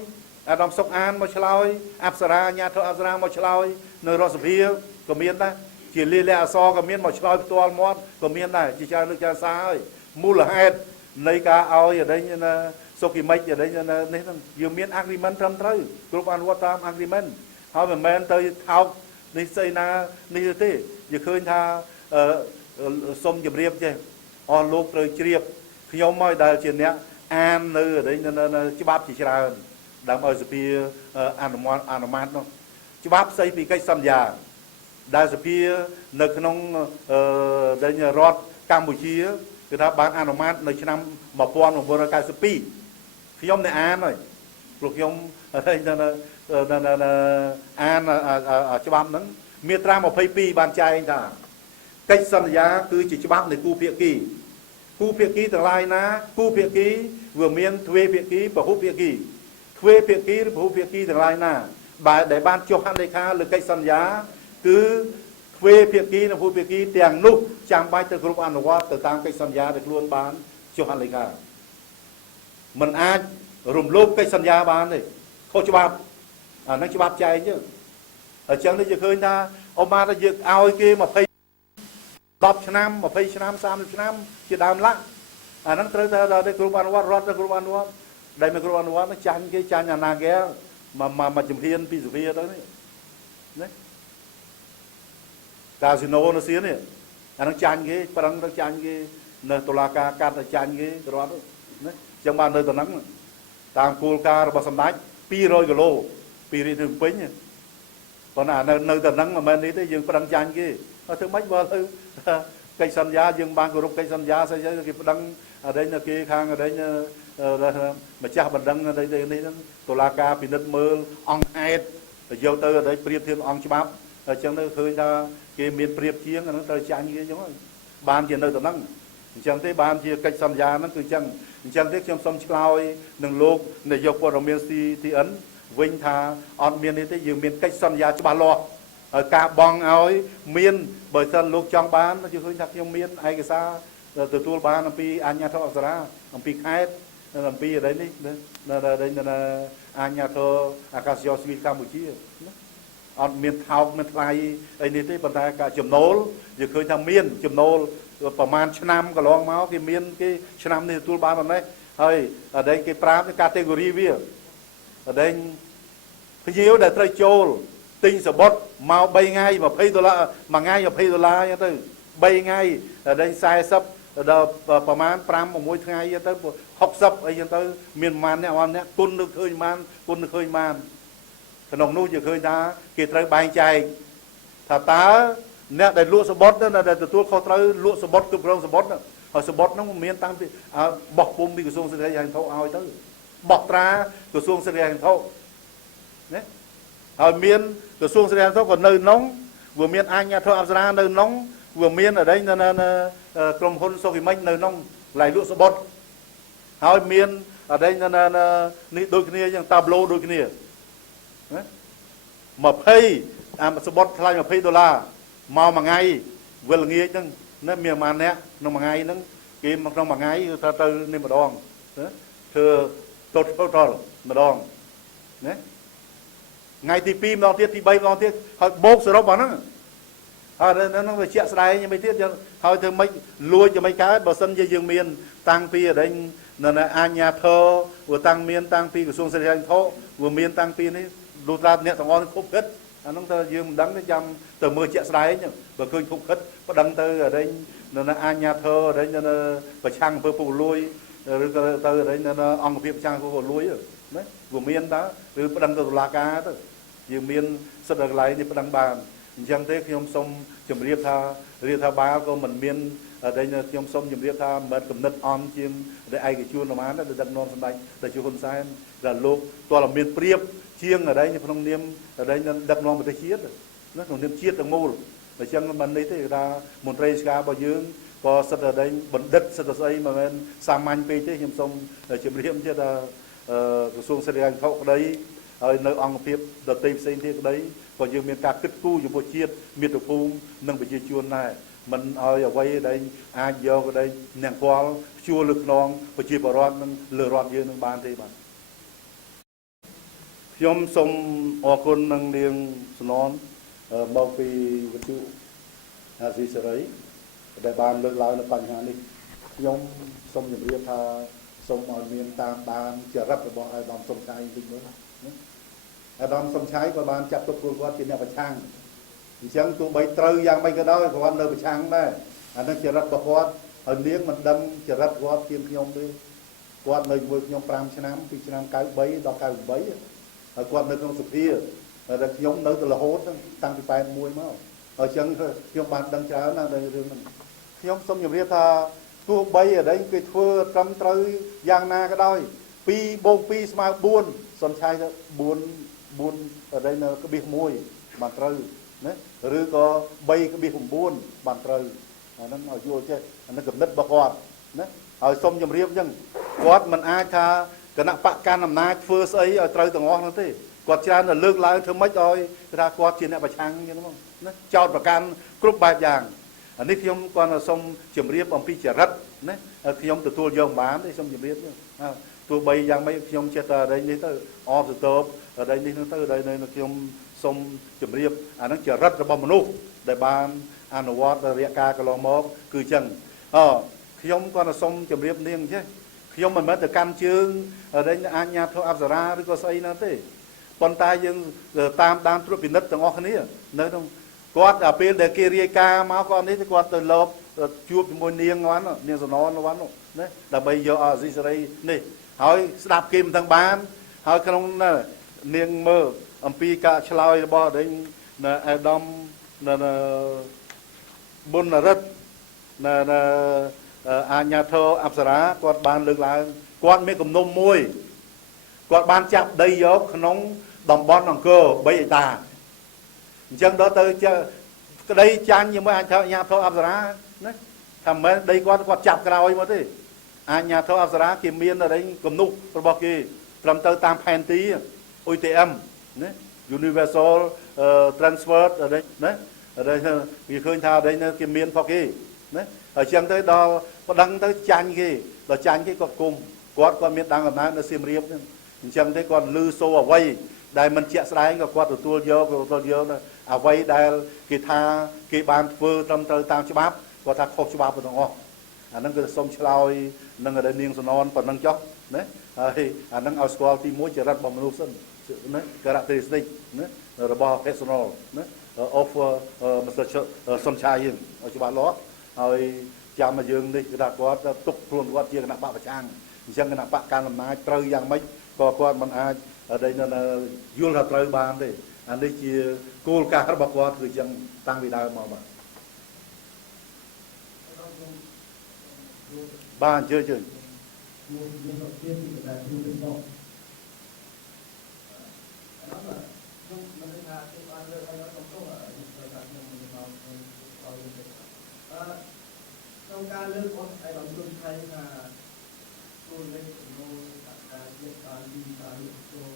đồng sóc an mà chloi Apsara nhà thợ Apsara mà chloi nơi Rosavia có miền ta chỉ liên lệ so có miền mà chloi toal mót có miền này chỉ cha nước cha xa ơi mua là hết lấy cá ao ở đây là sau khi mấy ở đây là nên nhiều miền agreement thâm thôi group an water agreement họ mà men tới thao đi xây na đi thế giờ khơi tha sông chìm riệp chứ on lúc rồi riệp khi ông nói đại chuyện nhé an nơi ở đây là chú bắp chỉ ra đang ở phía Anomat nó chú bắp xây vì cách xăm già đại phía nơi trong đây là rót Campuchia người ta bán Anomat nơi năm mà quan của vua Cai Spi khi ông này an rồi rồi khi ông ở đây là an chú bắp nó miệt ra một phây pi bàn trai anh ta cách xăm giá cứ chỉ chú bắp này cu phía kỳ khu phiệt ký tương lai na khu phiệt ký vừa miền thuê phiệt ký và hút phiệt ký thuê phiệt ký và hút phiệt ký tương lai na bài để ban cho han đây kha lực cách săn giá cứ thuê phiệt ký là hút phiệt ký tiền nút trang bài từ group ăn qua từ tam cách săn giá được luôn bán cho han đây kha mình ai rùm lốp cách săn giá bán này không cho bạc nó cho bạc chạy chứ ở chẳng đây giờ khơi ta ông ma ta giật ao kia mà thấy 10 ឆ្នាំ 20 ឆ្នាំ 30 ឆ្នាំ ជាដើមឡាក់អាហ្នឹងត្រូវតែដល់គ្រូបានវត្តរត់ទៅគ្រូបានវត្តដែលគ្រូបានវត្តចាញ់គេចាញ់អាណាគេមកជំហានពីសុភាទៅនេះ đấy casino nó xí này anh đang chán cái đang chán cái nơi tổ la ca cắt chán cái đó đấy chẳng bàn nơi tận nắng tàng cua ca rồi bao sắm đáy pi rồi cái lô pi đi đường pính còn nơi tận nắng mà mình đi tới dương đang chán cái thứ mấy bao thứ cây săn giá dương ban của cây săn giá xây cái đang ở đây là kia khang ở đây mà cha mình đang ở đây tổ la ca pi đất mơ ong ai vô tới ở đây priệp thiên ong chbáp chẳng nơi khơi ra cái miền priệp chiếng nó tới chán cái giống ban chuyện nơi tận nắng chẳng thấy ban chia cách săn giá nó cứ chẳng thấy trong sông cloud nâng lục để dọc qua miền thì ấn vinh thà on miền này tới dừng miền cách săn giá cho bà lo ở cả bong áo miền bởi sân lục trong bán nó chưa hơi thật trong miền ai cái xa từ tua bán làm pi anh nhà thọ ra làm pi khai làm pi ở đấy đây là anh nhà thọ Acacia Sweet Campuchia on miền thao miền Thái ấy này tới bàn tay cả chùm nól giờ khơi thằng miền chùm nólประมาณឆ្នាំកន្លងមកគេមានគេឆ្នាំនេះទទួលបានប៉ុណ្ណេះហើយអដែងគេប្រើកាតេហ្គូរីវាអដែងភ្ញៀវដែលត្រូវចូលទិញសបុតមក3ថ្ងៃ$20មួយថ្ងៃ$20អញ្ចឹងទៅ3ថ្ងៃអដែង40ដល់ប្រមាណ5 6ថ្ងៃអញ្ចឹងទៅ60អីអញ្ចឹងទៅមានប្រមាណអ្នកអត់អ្នកគុណនឹកឃើញបានក្នុងនោះជាឃើញថាគេត្រូវបែងចែកថាតើអ្នកដែលលក់សបុតដែលទទួលខុសត្រូវលក់សបុតគ្រប់គ្រងសបុតហើយសបុតហ្នឹងមានតាំងពីបោះពុំពីក្រសួងសេដ្ឋកិច្ចហិរញ្ញវត្ថុឲ្យទៅបោះត្រាក្រសួងសេដ្ឋកិច្ចហិរញ្ញវត្ថុណាហើយមានក្រសួងសេដ្ឋកិច្ចហិរញ្ញវត្ថុក៏នៅក្នុងវាមានអាជ្ញាធរអប្សរានៅក្នុងវាមានអីក្រុមហ៊ុនសុខិមិញនៅក្នុងកន្លែងលក់សបុតហើយមានអីនេះដូចគ្នាយ៉ាងតាប្លូដូចគ្នាណា20សបុតថ្លៃ$20មកមួយថ្ងៃវិលងាយហ្នឹងណាមានប្រហែលអ្នកក្នុងមួយថ្ងៃហ្នឹងគេមកក្នុងមួយថ្ងៃគឺទៅនេះម្ដងធ្វើtotalម្ដងណាថ្ងៃទី2ម្ដងទៀតទី3ម្ដងទៀតហើយបូកសរុបអាហ្នឹងហើយហ្នឹងវាជាក់ស្ដែងយ៉ាងម៉េចទៀតហើយធ្វើម៉េចលួចយ៉ាងម៉េចកើតបើសិនជាយើងមានតាំងពីអដែងនៅអាជ្ញាធរវាតាំងពីក្រសួងសេដ្ឋកិច្ចហិរញ្ញវត្ថុវាមានតាំងពីនេះលុះត្រាអ្នកទាំងអស់គ្រប់គិតអានោះទៅយើងមិនដឹងទេចាំទៅមើលជាក់ស្ដែងបើឃើញភពខិតប្តឹងទៅអដែងនៅអាជ្ញាធរអដែងនៅប្រឆាំងអំពើពុករលួយឬក៏ទៅអដែងនៅអង្គភាពប្រឆាំងពុករលួយណាវាមានតើឬប្តឹងទៅតុលាការទៅយើងមានសិទ្ធិកន្លែងនេះប្តឹងបានអញ្ចឹងទេខ្ញុំសូមជម្រាបថារដ្ឋាភិបាលក៏មិនមានអដែងខ្ញុំសូមជម្រាបថាមិនកំណត់អន់ជាងដែលឯកជនប្រហែលដែលដឹកនាំសម្ដេចដែលជួហ៊ុនសែនដែលលោកតើមានព្រៀបជាងអដែងក្នុងនាមអដែងដឹកនាំប្រទេសជាតិណាក្នុងនាមជាតិទាំងមូលអញ្ចឹងមិននេះទេថាមន្ត្រីរាជការរបស់យើងក៏សិទ្ធិអដែងបណ្ឌិតសិទ្ធិស្អីមិនមែនសាមញ្ញពេកទេខ្ញុំសូមជម្រាបជាថាក្រសួងសេដ្ឋកិច្ចហិរញ្ញវត្ថុក្តីហើយនៅអង្គភាពដទៃផ្សេងទៀតក្តីក៏យើងមានការគិតគូរចំពោះជាតិមាតុភូមិនិងប្រជាជនដែរមិនឲ្យអ្វីដែលអាចយកក្តីអ្នកគាល់ជួលលើខ្នងប្រជាពលរដ្ឋនិងលើរដ្ឋយើងនឹងបានទេបាទខ្ញុំសូមអរគុណនឹងនាងសំណនមកពីវិទ្យុអាស៊ីសេរីដែលបានលើកឡើងនៅបញ្ហានេះខ្ញុំសូមជម្រាបថាសូមឲ្យមានតាមបានចរិតរបស់អាដាមសុនឆៃវិញមើលអាដាមសុនឆៃក៏បានចាត់ទុកគាត់ជាអ្នកប្រឆាំងអញ្ចឹងទោះបីត្រូវយ៉ាងម៉េចក៏ដោយគាត់នៅប្រឆាំងដែរអានឹងចរិតរបស់គាត់ហើយនាងមិនដឹងចរិតគាត់ជាខ្ញុំទេគាត់នៅជាមួយខ្ញុំ5ឆ្នាំពីឆ្នាំ93ដល់98ហើយគាត់នៅក្នុងសភាតែខ្ញុំនៅទៅរហូតតាំងពី81មកអញ្ចឹងខ្ញុំបានដឹងច្រើនណាស់នៅរឿងហ្នឹងខ្ញុំសូមជម្រាបថាទោះបីអីគេធ្វើត្រឹមត្រូវយ៉ាងណាក៏ដោយ2បូក2ស្មើ4សុនឆៃទៅ4អីនៅក្បៀស1បានត្រូវណាឬក៏3ក្បៀស9បានត្រូវអាហ្នឹងឲ្យយល់ចេះអាហ្នឹងកំណត់របស់គាត់ណាហើយសូមជម្រាបអញ្ចឹងគាត់មិនអាចថាគណៈបកកាន់អំណាចធ្វើស្អីឲ្យត្រូវទាំងអស់នោះទេគាត់ច្រើនតែលើកឡើងធ្វើម៉េចឲ្យថាគាត់ជាអ្នកប្រឆាំងអញ្ចឹងណាចោតប្រកាន់គ្រប់បែបយ៉ាងអានេះខ្ញុំគាត់សូមជម្រាបអំពីចរិតណាខ្ញុំទទួលយកមិនបានទេសូមជម្រាបទោះបីយ៉ាងម៉េចខ្ញុំចេះតែអីនេះទៅអបទៅអីនេះទៅខ្ញុំសូមជម្រាបអាហ្នឹងចរិតរបស់មនុស្សដែលបានអនុវត្តរយៈកាលកន្លងមកគឺអញ្ចឹងខ្ញុំគាត់សូមជម្រាបនាងចេះខ្ញុំមិនមែនទៅកាន់ជើងអីអាជ្ញាធរអប្សរាឬក៏ស្អីណាទេ ប៉ុន្តែយើងតាមដានត្រួតពិនិត្យទាំងអស់គ្នានៅក្នុងគាត់ដល់ពេលដែលគេរាយការណ៍មកគាត់នេះគាត់ទៅលបជួបជាមួយនាងហ្នឹងនាងសំណនហ្នឹងណាដើម្បីយកអាស៊ីសេរីនេះហើយស្ដាប់គេមិនទាំងបានហើយក្នុងនាងមើលអំពីការឆ្លើយរបស់ដេញអាដាមប៊ុនរិទ្ធអាញាធរអប្សរាគាត់បានលើកឡើងគាត់មានគំនុំមួយគាត់បានចាប់ដីយកក្នុងតំបន់អង្គរ3អេតាអញ្ចឹងដល់ទៅក្តីចាញ់ជាមួយអាញាធរអប្សរាណាថាមិនមែនដីគាត់ចាប់ក្រោយមកទេអាញាធរអប្សរាគេមានអីគំនុះរបស់គេត្រឹមទៅតាមផែនទី UTM ណា Universal Transfer អីណាអីវាឃើញថាអីគេមានផងគេណាហើយអញ្ចឹងទៅដល់ប្តឹងទៅចាញ់គេដល់ចាញ់គេគាត់គុំគាត់មានដាំកំណើតនៅសៀមរាបហ្នឹងអញ្ចឹងទេគាត់លឺសូអ្វីដែលមិនជាក់ស្ដែងក៏គាត់ទទួលយកអ្វីដែលគេថាគេបានធ្វើត្រឹមត្រូវតាមច្បាប់គាត់ថាខុសច្បាប់ទាំងអស់អាហ្នឹងគឺសុំឆ្លើយនឹងនាងសំណនប៉ុណ្ណឹងចុះណាហើយអាហ្នឹងឲ្យស្គាល់ទី1ចរិតរបស់មនុស្សសិនណា characteristic ណារបស់ personal ណា of Mr. Sonchai យើងឲ្យច្បាស់លាស់ហើយចាំមកយើងនេះគឺថាគាត់ទុកខ្លួនគាត់ជាគណៈបកប្រឆាំងអញ្ចឹងគណៈបកកណ្ដាលអំណាចត្រូវយ៉ាងម៉េចក៏គាត់មិនអាចដែលយល់ថាត្រូវបានទេអានេះជាគោលការណ៍របស់គាត់គឺអញ្ចឹងតាំងពីដើមមកបាទអញ្ជើញខ្ញុំមិនថាគេបានលើកឲ្យដល់ក្នុងក្នុងការលើកអស់ឯកឧត្តមថៃថាគោលលេខក្នុងការជាការទីការចូល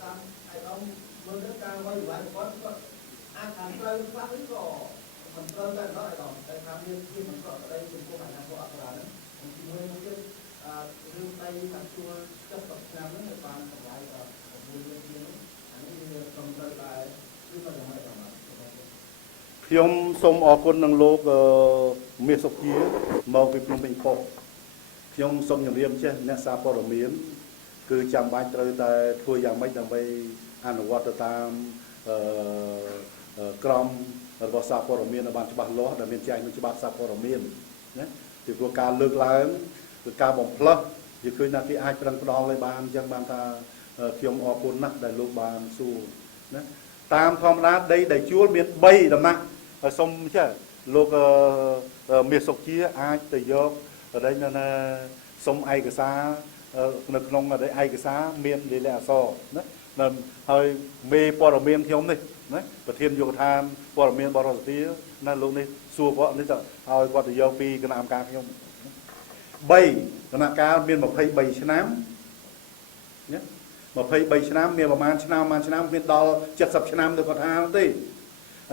តាមឯកឧត្តមមើលទៅការវាយគាត់អាចតាមផ្លូវខ្លះនេះក៏មិនត្រូវតែដល់ឯកឧត្តមតែថាមានជាមិនប្រក្រតីចំពោះអាញាធរអប្សរាហ្នឹងជាមួយមួយទៀតរឿងដៃថាជួល70ឆ្នាំហ្នឹងបានតម្លៃដល់6លានជាងអានេះវាត្រឹមត្រូវតែគឺមិនយ៉ាងម៉េចបាទខ្ញុំសូមអរគុណនឹងលោកមាសសុភាមកពីភ្នំពេញប៉ុស្តិ៍ខ្ញុំសូមជម្រាបចេះអ្នកសារព័ត៌មានគឺចាំបាច់ត្រូវតែធ្វើយ៉ាងម៉េចដើម្បីអនុវត្តទៅតាមក្រមរបស់សារព័ត៌មានឲ្យបានច្បាស់លាស់ដែលមានចែងក្នុងច្បាប់សារព័ត៌មានណាពីព្រោះការលើកឡើងគឺការបំផ្លើសនិយាយឃើញថាគេអាចប្រឹងផ្ដាល់ឲ្យបានអញ្ចឹងបានថាខ្ញុំអរគុណណាស់ដែលលោកបានសួរណាតាមធម្មតាដីដែលជួលមាន3ដំណាក់ហើយសូមចេះលោកមាសសុជាអាចទៅយកអីណាសុំឯកសារនៅក្នុងឯកសារមានលិលាអក្សរណាហើយមេព័ត៌មានខ្ញុំនេះណាប្រធានយុគឋានព័ត៌មានបរិសុទ្ធិណាលោកនេះសួរគាត់នេះទៅឲ្យគាត់ទៅយកពីគណៈកម្មការខ្ញុំ3ដំណាក់កាលមាន23ឆ្នាំណា23ឆ្នាំមានប្រហែលឆ្នាំមានដល់70ឆ្នាំទៅគាត់ថាទេ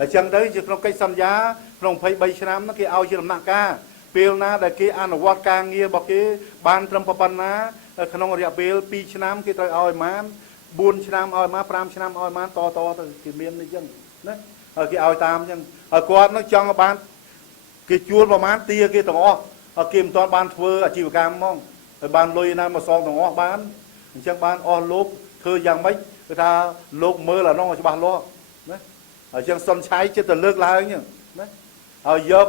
អញ្ចឹងទៅជាក្នុងកិច្ចសន្យាក្នុង23ឆ្នាំហ្នឹងគេឲ្យជាដំណាក់កាលពេលណាដែលគេអនុវត្តការងាររបស់គេបានត្រឹមប៉ុណ្ណាក្នុងរយៈពេល2ឆ្នាំគេត្រូវឲ្យប៉ុន្មាន4ឆ្នាំឲ្យប៉ុន្មាន5ឆ្នាំឲ្យប៉ុន្មានតទៅគេមានអញ្ចឹងណាហើយគេឲ្យតាមអញ្ចឹងហើយគាត់នឹងចង់បានគេជួលប្រហែលទាគេទាំងអស់ហើយគេមិនទាន់បានធ្វើអាជីវកម្មហ្មងហើយបានលុយណាមកសងទាំងអស់បានអញ្ចឹងបានអស់លោកធ្វើយ៉ាងម៉េចគឺថាលោកមើលអានោះច្បាស់លាស់ណាហើយចឹងសុនឆៃចិត្តទៅលើកឡើងណាហើយយក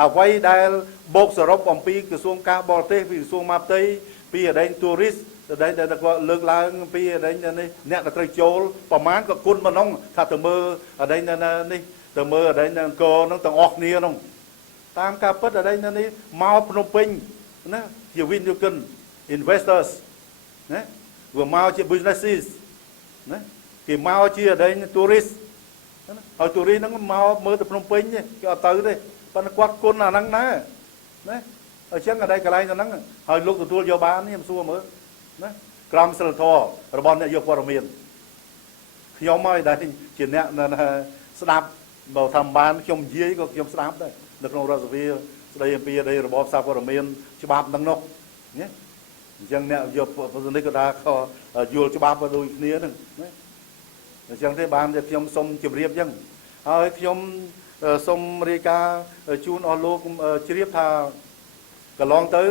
អ្វីដែលបូកសរុបអំពីក្រសួងការបរទេសពីក្រសួងម៉ាផ្ទៃពីtourist ដែលគាត់លើកឡើងពីនេះអ្នកដែលត្រូវចូលប្រមាណក៏គុណប៉ុណ្ណឹងថាទៅមើលនេះទៅមើលអង្គរហ្នឹងទាំងអស់គ្នាហ្នឹងតាមការពិតនេះមកភ្នំពេញណាជាវិនិយោគិន investors ណាវាមកជា businesses ណាគេមកជាtourist ហើយទូរីហ្នឹងមកមើលទៅភ្នំពេញគេអត់ទៅទេប៉ុន្តែគាត់គុណអាហ្នឹងណាអញ្ចឹងកន្លែងហ្នឹងហើយលោកទទួលយកបាននេះខ្ញុំសួរមើលណាក្រមសីលធម៌របស់អ្នកយកព័ត៌មានខ្ញុំហើយដែលជាអ្នកស្ដាប់បើថាបានខ្ញុំនិយាយក៏ខ្ញុំស្ដាប់ដែរនៅក្នុងរដ្ឋសភាស្ដីអំពីរបបសារព័ត៌មានច្បាប់ហ្នឹងនោះណាអញ្ចឹងអ្នកយកនេះក៏ថាយល់ច្បាប់ដូចគ្នាហ្នឹងណាអញ្ចឹងទេបានខ្ញុំសូមជម្រាបអញ្ចឹងហើយខ្ញុំសូមរាយការណ៍ជូនអស់លោកជ្រាបថាកន្លងទៅ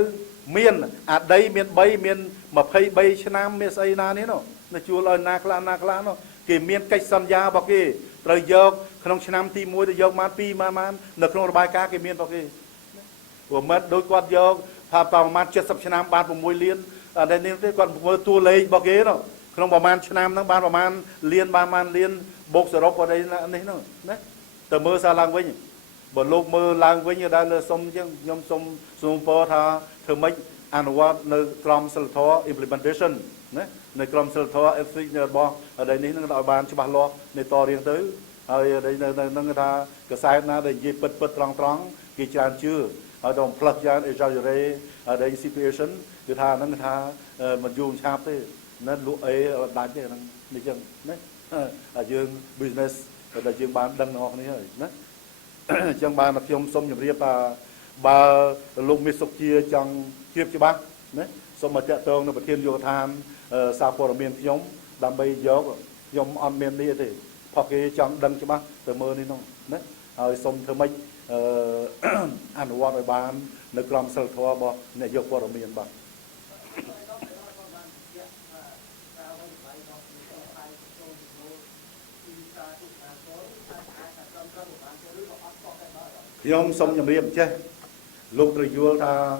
មានអាដីមាន3មាន23ឆ្នាំមានស្អីណានេះនោះ nó chua lời na kla nó kì miên cách sân giá bọc kì rồi dọc không năm ti muối rồi dọc mát pi man nó không bài cá kì miên bọc kì của mất đôi con dọc phá vào mát chết sập năm ban của muối liên ở đây nên cái con mơ tua lấy bọc kì nó không bảo man năm nó ban bảo man liên bốc sờ rốc vào đây là đấy nó đấy từ mơ xa lang với nhỉ bởi lúc mơ lang với như đây là xong chứ nhom xong po tha thưa mấy anh what nơi Crom Selthor implementation đấy nơi Crom Selthor FC bo ở đây ní nó bàn cho bà lo nơi to riêng tới ở đây nó người ta cái sai na đây gì bật tròn kỳ tràn chưa ở đồng plug ra exaggerate ở đây situation người ta nó người ta mình dùng chạp thế nó lụa ấy đánh cái này chừng đấy ở dương business ở dương bán đăng họ này đấy chẳng bàn là phim xong nhập riêng bà lục miết sốc chia trong kiếp cho bác đấy xong mà chạy tông nó bật thiên vô than sao phổ miền nhóm đam bây giờ nhóm on miền đi thì hoặc cái trong đăng cho bác từ mơ đi nó đấy rồi xong thơ mấy ăn qua rồi bán nước lòng sờ thua bò này vô phổ miền bác nhóm xong nhập riêng chứ lúc rồi vô ta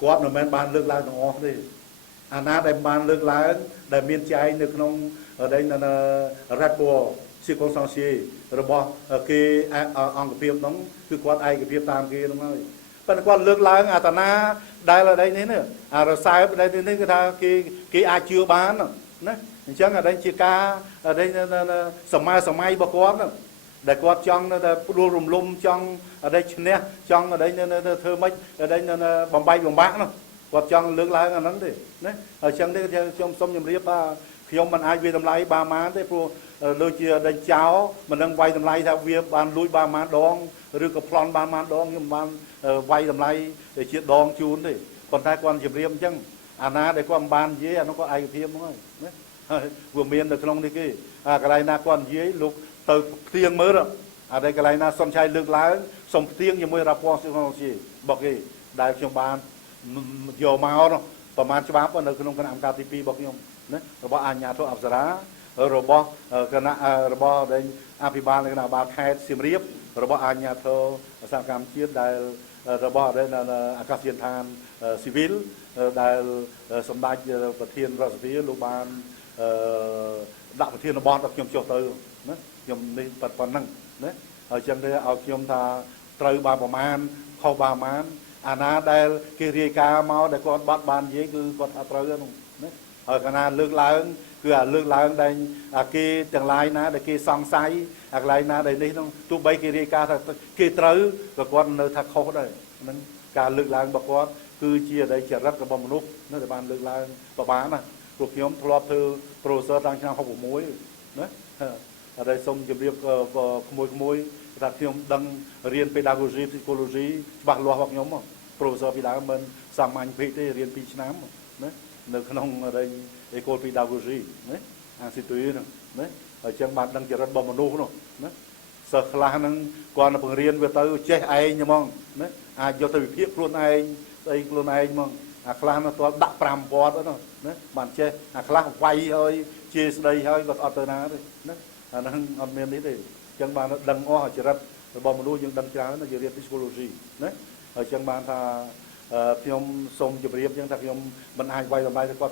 quát nó men ban lương lai nó ngon đi anh á đem ban lương lai để miền trái nước nông ở đây là Red Bull si con song si rồi bỏ cái ông cái phim đóng cứ quát ai cái phim tam kia đúng không bên quát lương lai à ta na đây là đây nữa rồi sai ở đây người ta cái ai chưa bán nữa chẳng ở đây chỉ ca ở đây sầm mai bao quát nữa để quát trong nó đua lum trong ở đây nè trong ở đây thơ mấy ở đây bồng bay bồng bạc nó quạt trong lưỡng lá nó thì đấy ở trong đây trong sông nhầm riệp khi ông mình ai về tầm lái ba má đấy pro đôi chia đây cháu mình đang vay tầm lái theo việc bàn lui ba má đón rồi có plon ba má đón nhưng mà vay tầm lái để chia đón chun thì còn hai con nhầm riệp chăng na để con bàn dưới nó có ai thêm không đấy vừa miền được không đi kia cái này na con dưới lục từ tiếng mới rồi ở đây cái này là sông chai lược lá sông tiếng như mới ra po siêu không gì bọc gì đại trong ban dầu máu nóประมาณฉบับnó không có làm cao tivi bọc nhung đấy rồi bỏ nhà thuốc áp giá rồi bỏ cái nạ rồi bỏ đây apiban cái nào ba khai xiêm riệp rồi bỏ nhà thuốc sang cam chiết đại rồi bỏ đây là Akasian Than civil đại sông đạiประเทศรัสเซียลูกบานđạoประเทศnó bón đọc nhung cho từ nhung đi bật vào năng đấy ở trong đây ở nhung thà trời ba màn khâu ba màn na đây kia ria ca máu để con bắt bàn dễ cứ con trời luôn đấy ở cái na lương láng cứ lương láng đây kia chẳng lai na để kia song say lai na đây đi không tụ bay kia ria ca kia trời rồi con nơi thật khâu đây nên cả lương láng bà con cứ chia đây chia rất là bom nút nó để bàn lương láng bà bán này cuộc nhóm thọp thư professor đang trong học của muối đấy ở đây xong chụp điệp môi đặt phim đăng riêng pedagogy psychology bạc loa hoặc nhóm professor vì đã mình sang mạnh phê thế riêng pi năm đấy nơi không ở đây ecole pedagogy đấy anh sĩ túy đấy ở trong bạn đang chỉ rất bom nút rồi đấy sợ là năng còn là phần riêng về tới che ai nhưng mong đấy do từ phía luôn ai đây luôn ai mong khla nó to đặt pram bọt đó đấy bạn che khla vay hơi chia đây hơi còn ở tới nào đấy nó on miền đấy thì chẳng bạn đằng o chỉ rất bom nuôi nhưng đằng trái nó chỉ riêng psychology đấy ở chẳng bạn thà phim sông chụp riêng chẳng thà phim mình ai vay làm lại thì có